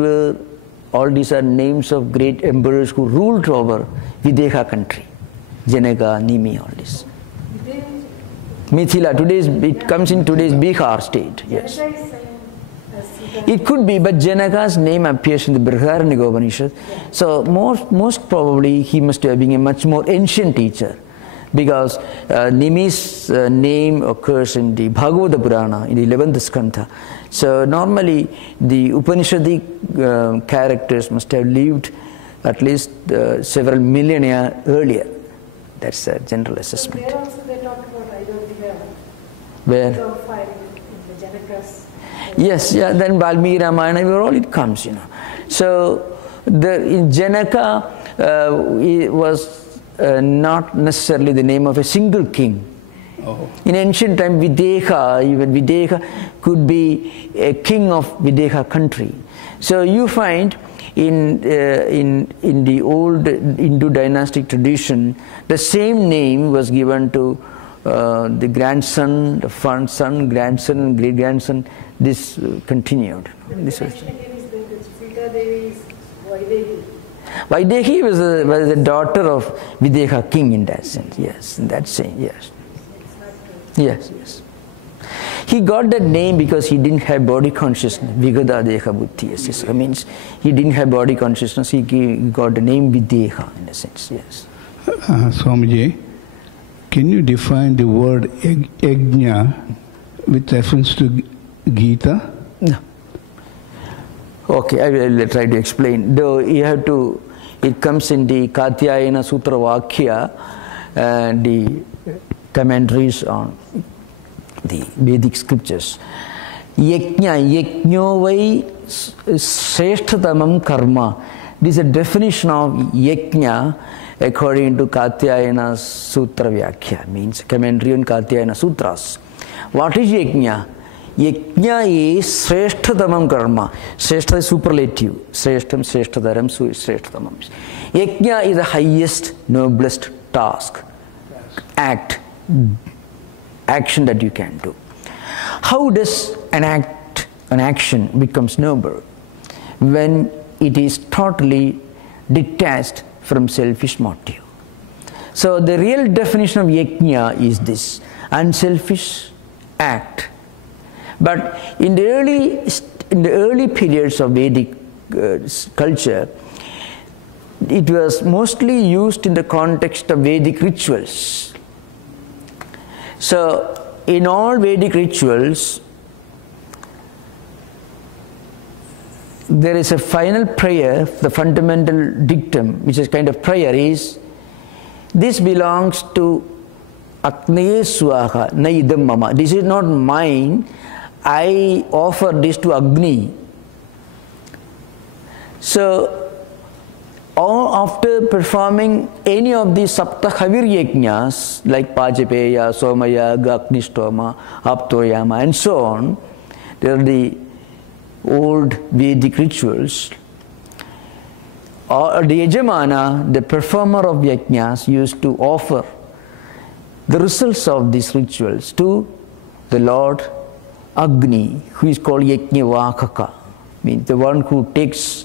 are names of great emperors who ruled over Videha country. Janaka, Nimi, all this. Mithila, it comes in today's Bihar state, yes. It could be, but Janaka's name appears in the Brihadaranyaka Upanishad. So most probably he must have been a much more ancient teacher, because Nimi's name occurs in the Bhagavad Purana, in the 11th Skandha. So normally the Upanishadic characters must have lived at least several millennia earlier. That's a general assessment. There also they talk about Ayodhya. Where? So fire in the Janakas. Yes, then Valmiki Ramayana, where all it comes, So in Janaka was not necessarily the name of a single king. Oh. In ancient time, even Videha could be a king of Videha country. So you find in the old Hindu dynastic tradition, the same name was given to the grandson, the son, grandson, great grandson. This continued. This was. Vaidehi was the daughter of Videha king in that sense. Yes, in that sense. Yes. He got that name because he didn't have body consciousness. Vigada Deha Buddhi. Yes. It means he didn't have body consciousness. He got the name Videha in a sense. Yes. Swamiji, can you define the word yajna with reference to Gita? No. Okay, I will try to explain. Though you have to, it comes in the Katyayana Sutra Vakya, the commentaries on the Vedic scriptures. Yajna vai sreshtatamam karma. This is a definition of yajna according to Katyayana Sutra Vyakya, means commentary on Katyayana Sutras. What is yajna? Yajna is sreshtatamam karma. Sreshta is superlative. Sreshtam, sreshtadaram, sreshtatamam. Yajna is the highest, noblest task, action that you can do. How does an action becomes noble? When it is totally detached from selfish motive. So the real definition of yajna is this, unselfish act. But in the early periods of Vedic culture, it was mostly used in the context of Vedic rituals. So in all Vedic rituals, there is a final prayer, the fundamental dictum, which is kind of prayer, is this belongs to Agnaye Swaha, na idam mama. This is not mine. I offer this to Agni. So, after performing any of these Saptahavir yajnas like Pajapeya, Somaya, Agnishtoma, Aptoyama and so on, There are the old Vedic rituals. The Yajamana, the performer of yajnas, used to offer the results of these rituals to the Lord Agni, who is called Yajnavakaka, means the one who takes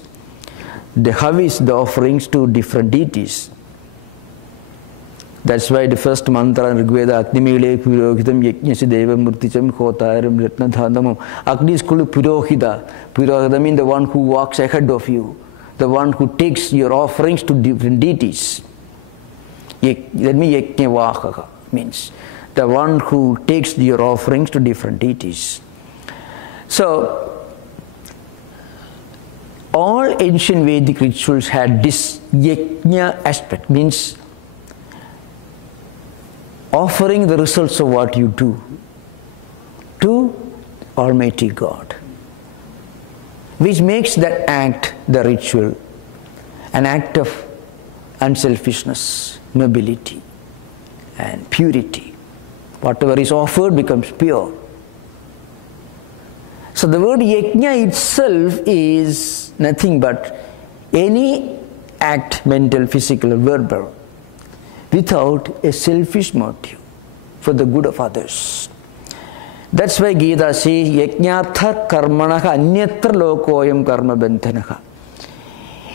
the havis, the offerings to different deities. That's why the first mantra in Rigveda, Agnimile Purohitam Yajnasi Deva Murticham Khotaram Ratnadhanamam. Agni is called Purohita. Purohita means the one who walks ahead of you, the one who takes your offerings to different deities. That means Yajnavakaka means the one who takes your offerings to different deities. So, all ancient Vedic rituals had this yajna aspect, means offering the results of what you do to Almighty God, which makes that act, the ritual, an act of unselfishness, nobility and purity. Whatever is offered becomes pure. So the word yajna itself is nothing but any act, mental, physical, or verbal, without a selfish motive for the good of others. That's why Gita says, yajnartha karmanaha anyatra lokoyam karma bandhanaha.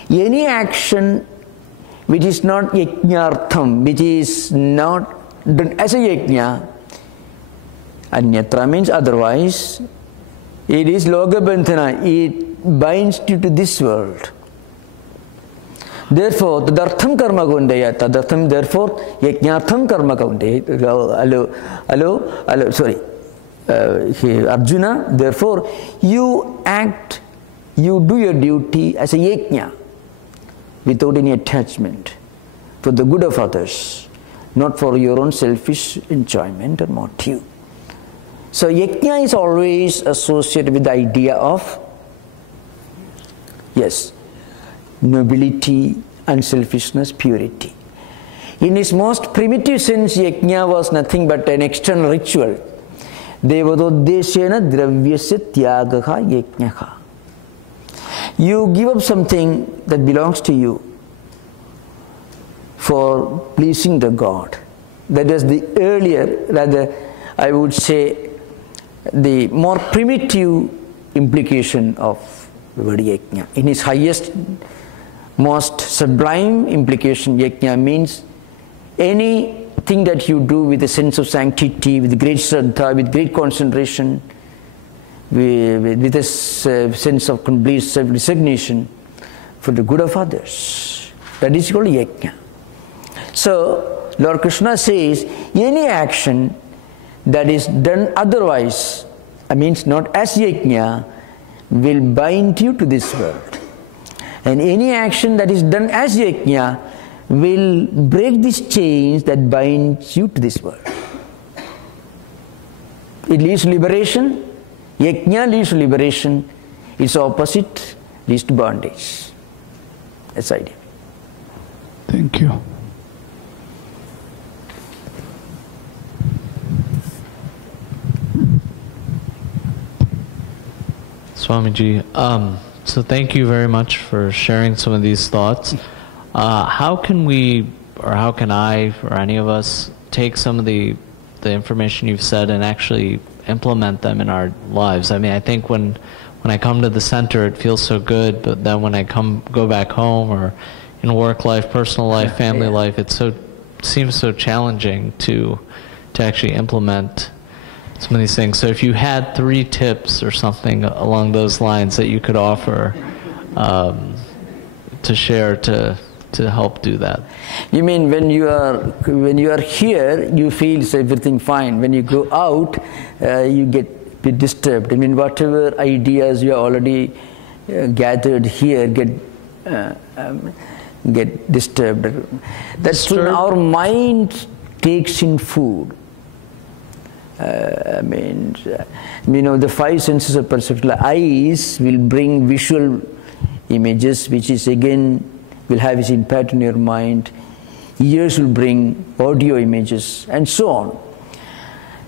Any action which is not yajnartham, which is not done as a yajna, anyatra means otherwise, it is lokabandhana, it binds you to this world. Therefore, tadartham karma kaunteya, tadartham, therefore, yajnartham karma kaunteya. Arjuna, therefore, you act, you do your duty as a yajna, without any attachment, for the good of others, not for your own selfish enjoyment or motive. So yajna is always associated with the idea of, yes, nobility, unselfishness, purity. In its most primitive sense, yajna was nothing but an external ritual. Devadodeshena dravyasya tyagaha yajnaha. You give up something that belongs to you for pleasing the God. That is the earlier, rather I would say, the more primitive implication of the word yajna. In its highest, most sublime implication, yajna means anything that you do with a sense of sanctity, with great shraddha, with great concentration, with a sense of complete self-resignation for the good of others. That is called yajna. So, Lord Krishna says, any action that is done otherwise, means not as yajna, will bind you to this world. And any action that is done as yajna will break these chains that binds you to this world. It leads to liberation. Yajna leads to liberation. Its opposite leads to bondage. That's the idea. Thank you. Swamiji, so thank you very much for sharing some of these thoughts. How can we, or how can I, or any of us, take some of the information you've said and actually implement them in our lives? I mean, I think when I come to the center, it feels so good, but then when I go back home, or in work life, personal life, family life, it seems so challenging to actually implement some of these things. So if you had 3 tips or something along those lines that you could offer to share to help do that. You mean when you are here, you feel everything fine. When you go out, you get a bit disturbed. I mean, whatever ideas you already gathered here get disturbed. That's when our mind takes in food. The 5 senses of perception. Eyes will bring visual images, which is again will have its impact on your mind. Ears will bring audio images, and so on.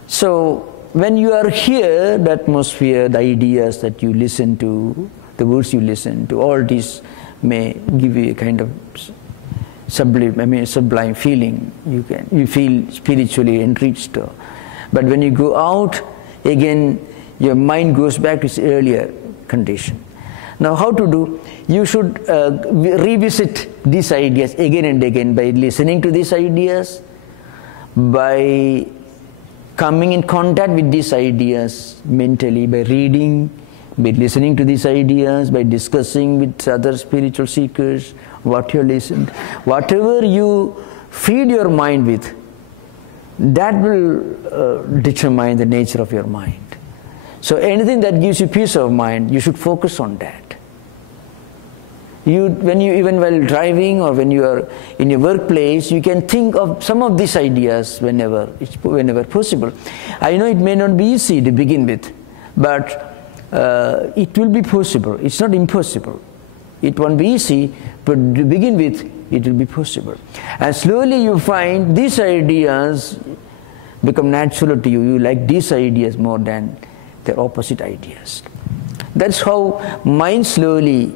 So when you are here, the atmosphere, the ideas that you listen to, the words you listen to, all these may give you a kind of sublime feeling. You feel spiritually enriched. But when you go out, again, your mind goes back to its earlier condition. Now, how to do? You should revisit these ideas again and again by listening to these ideas, by coming in contact with these ideas mentally, by reading, by listening to these ideas, by discussing with other spiritual seekers what you listened. Whatever you feed your mind with, that will determine the nature of your mind. So anything that gives you peace of mind, you should focus on that. Even while driving or when you are in your workplace, you can think of some of these ideas whenever possible. I know it may not be easy to begin with, but it will be possible. It's not impossible. It won't be easy, but to begin with, it will be possible. And slowly you find these ideas become natural to you. You like these ideas more than the opposite ideas. That's how mind slowly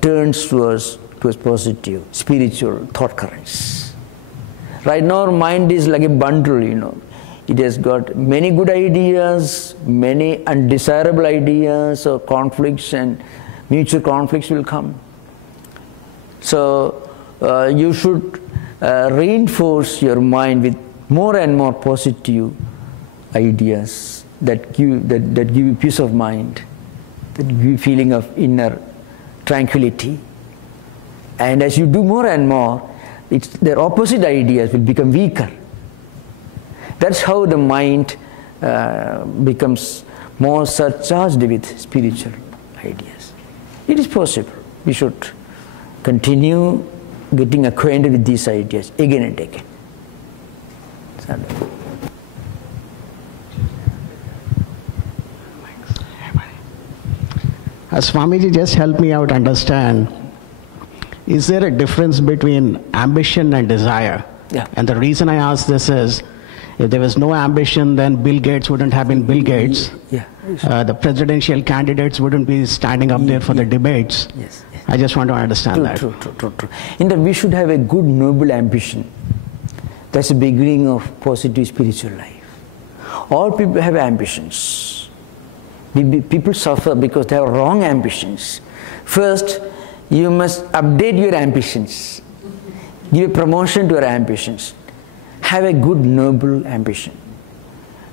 turns towards positive, spiritual thought currents. Right now our mind is like a bundle, It has got many good ideas, many undesirable ideas, or conflicts and mutual conflicts will come. So you should reinforce your mind with more and more positive ideas that give you peace of mind, that give you feeling of inner tranquility. And as you do more and more, their opposite ideas will become weaker. That's how the mind becomes more surcharged with spiritual ideas. It is possible. We should continue getting acquainted with these ideas again and again. Swamiji, just help me out understand. Is there a difference between ambition and desire? Yeah. And the reason I ask this is, if there was no ambition, then Bill Gates wouldn't have been Bill Gates. Yeah. The presidential candidates wouldn't be standing up there for the debates. Yes. I just want to understand that. True. In that we should have a good, noble ambition. That's the beginning of positive spiritual life. All people have ambitions. People suffer because they have wrong ambitions. First, you must update your ambitions. Give a promotion to your ambitions. Have a good, noble ambition.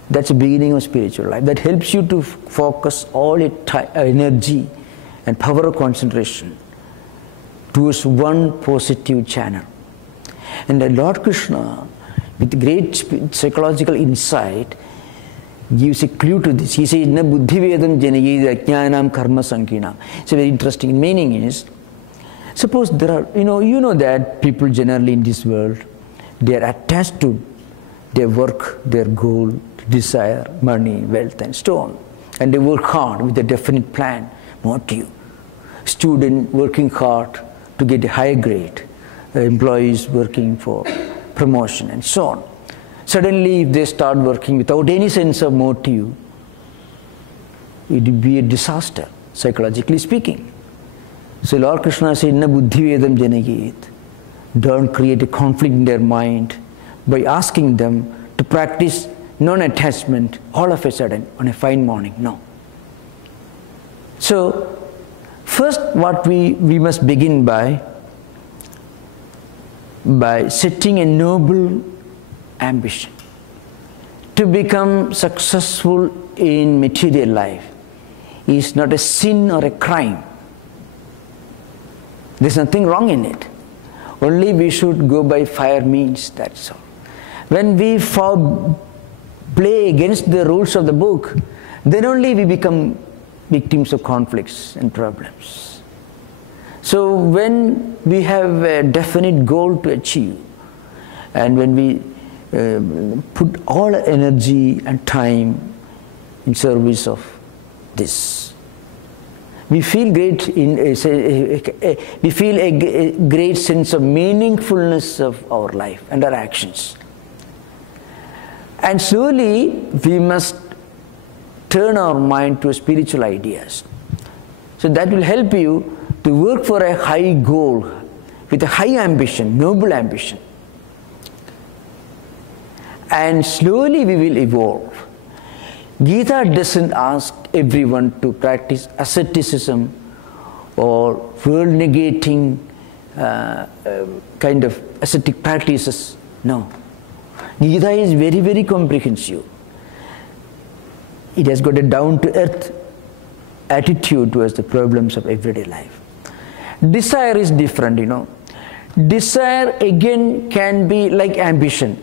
That's the beginning of spiritual life. That helps you to focus all your energy and power of concentration towards one positive channel. And the Lord Krishna, with great psychological insight, gives a clue to this. He says, "Na buddhi vedam janayed ajnanam karma sankina." It's a very interesting meaning is, suppose there are, you know that people generally in this world, they are attached to their work, their goal, desire, money, wealth and so on. And they work hard with a definite plan, motive. Student working hard to get a higher grade, employees working for promotion and so on. Suddenly if they start working without any sense of motive, it will be a disaster, psychologically speaking. So Lord Krishna said, "Na buddhi vedam janayet." Don't create a conflict in their mind by asking them to practice non-attachment all of a sudden on a fine morning. No. So first what we must begin by setting a noble ambition to become successful in material life is not a sin or a crime. There's nothing wrong in it. Only we should go by fair means, that's all. When we play against the rules of the book, then only we become victims of conflicts and problems. So when we have a definite goal to achieve, and when we put all energy and time in service of this, we feel we feel a great sense of meaningfulness of our life and our actions. And slowly we must turn our mind to spiritual ideas. So that will help you to work for a high goal, with a high ambition, noble ambition. And slowly we will evolve. Gita doesn't ask everyone to practice asceticism or world-negating kind of ascetic practices. No. Gita is very, very comprehensive. It has got a down-to-earth attitude towards the problems of everyday life. Desire is different, you know. Desire again can be like ambition.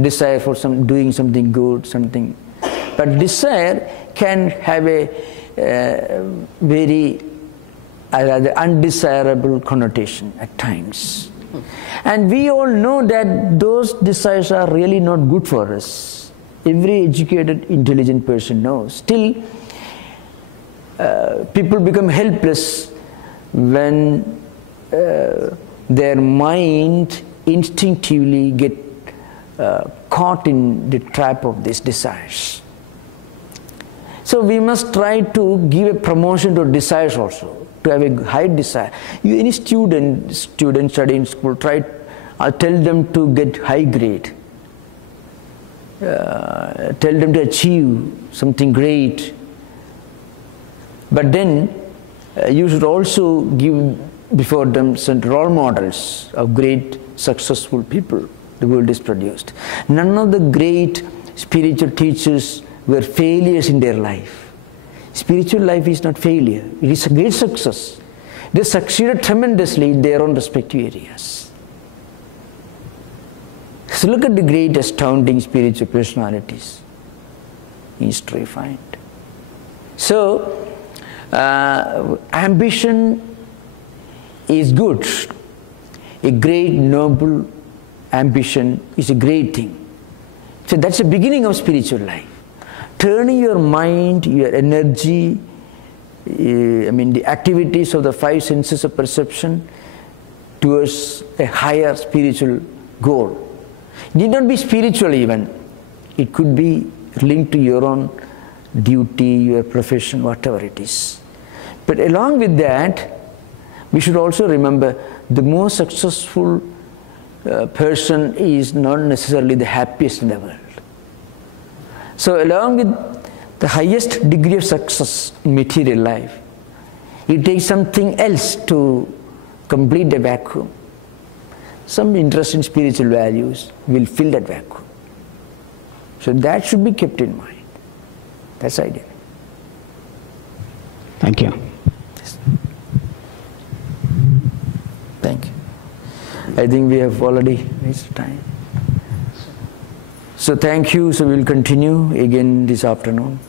Desire for doing something good, something. But desire can have a very rather undesirable connotation at times. And we all know that those desires are really not good for us. Every educated, intelligent person knows. Still, people become helpless when their mind instinctively get caught in the trap of these desires. So we must try to give a promotion to desires also, to have a high desire. Any student studying in school, tell them to get high grade. Tell them to achieve something great. But then you should also give before them some role models of great successful people the world has produced. None of the great spiritual teachers were failures in their life. Spiritual life is not failure, it is a great success. They succeeded tremendously in their own respective areas. So look at the great astounding spiritual personalities in history find. So ambition is good. A great noble ambition is a great thing. So that's the beginning of spiritual life. Turning your mind, your energy, the activities of the five senses of perception towards a higher spiritual goal. It need not be spiritual even. It could be linked to your own duty, your profession, whatever it is. But along with that, we should also remember the most successful person is not necessarily the happiest in the world. So along with the highest degree of success in material life, it takes something else to complete the vacuum. Some interest in spiritual values will fill that vacuum. So that should be kept in mind. That's the idea. Thank you. Yes. Thank you. I think we have already reached time. So thank you. So we'll continue again this afternoon.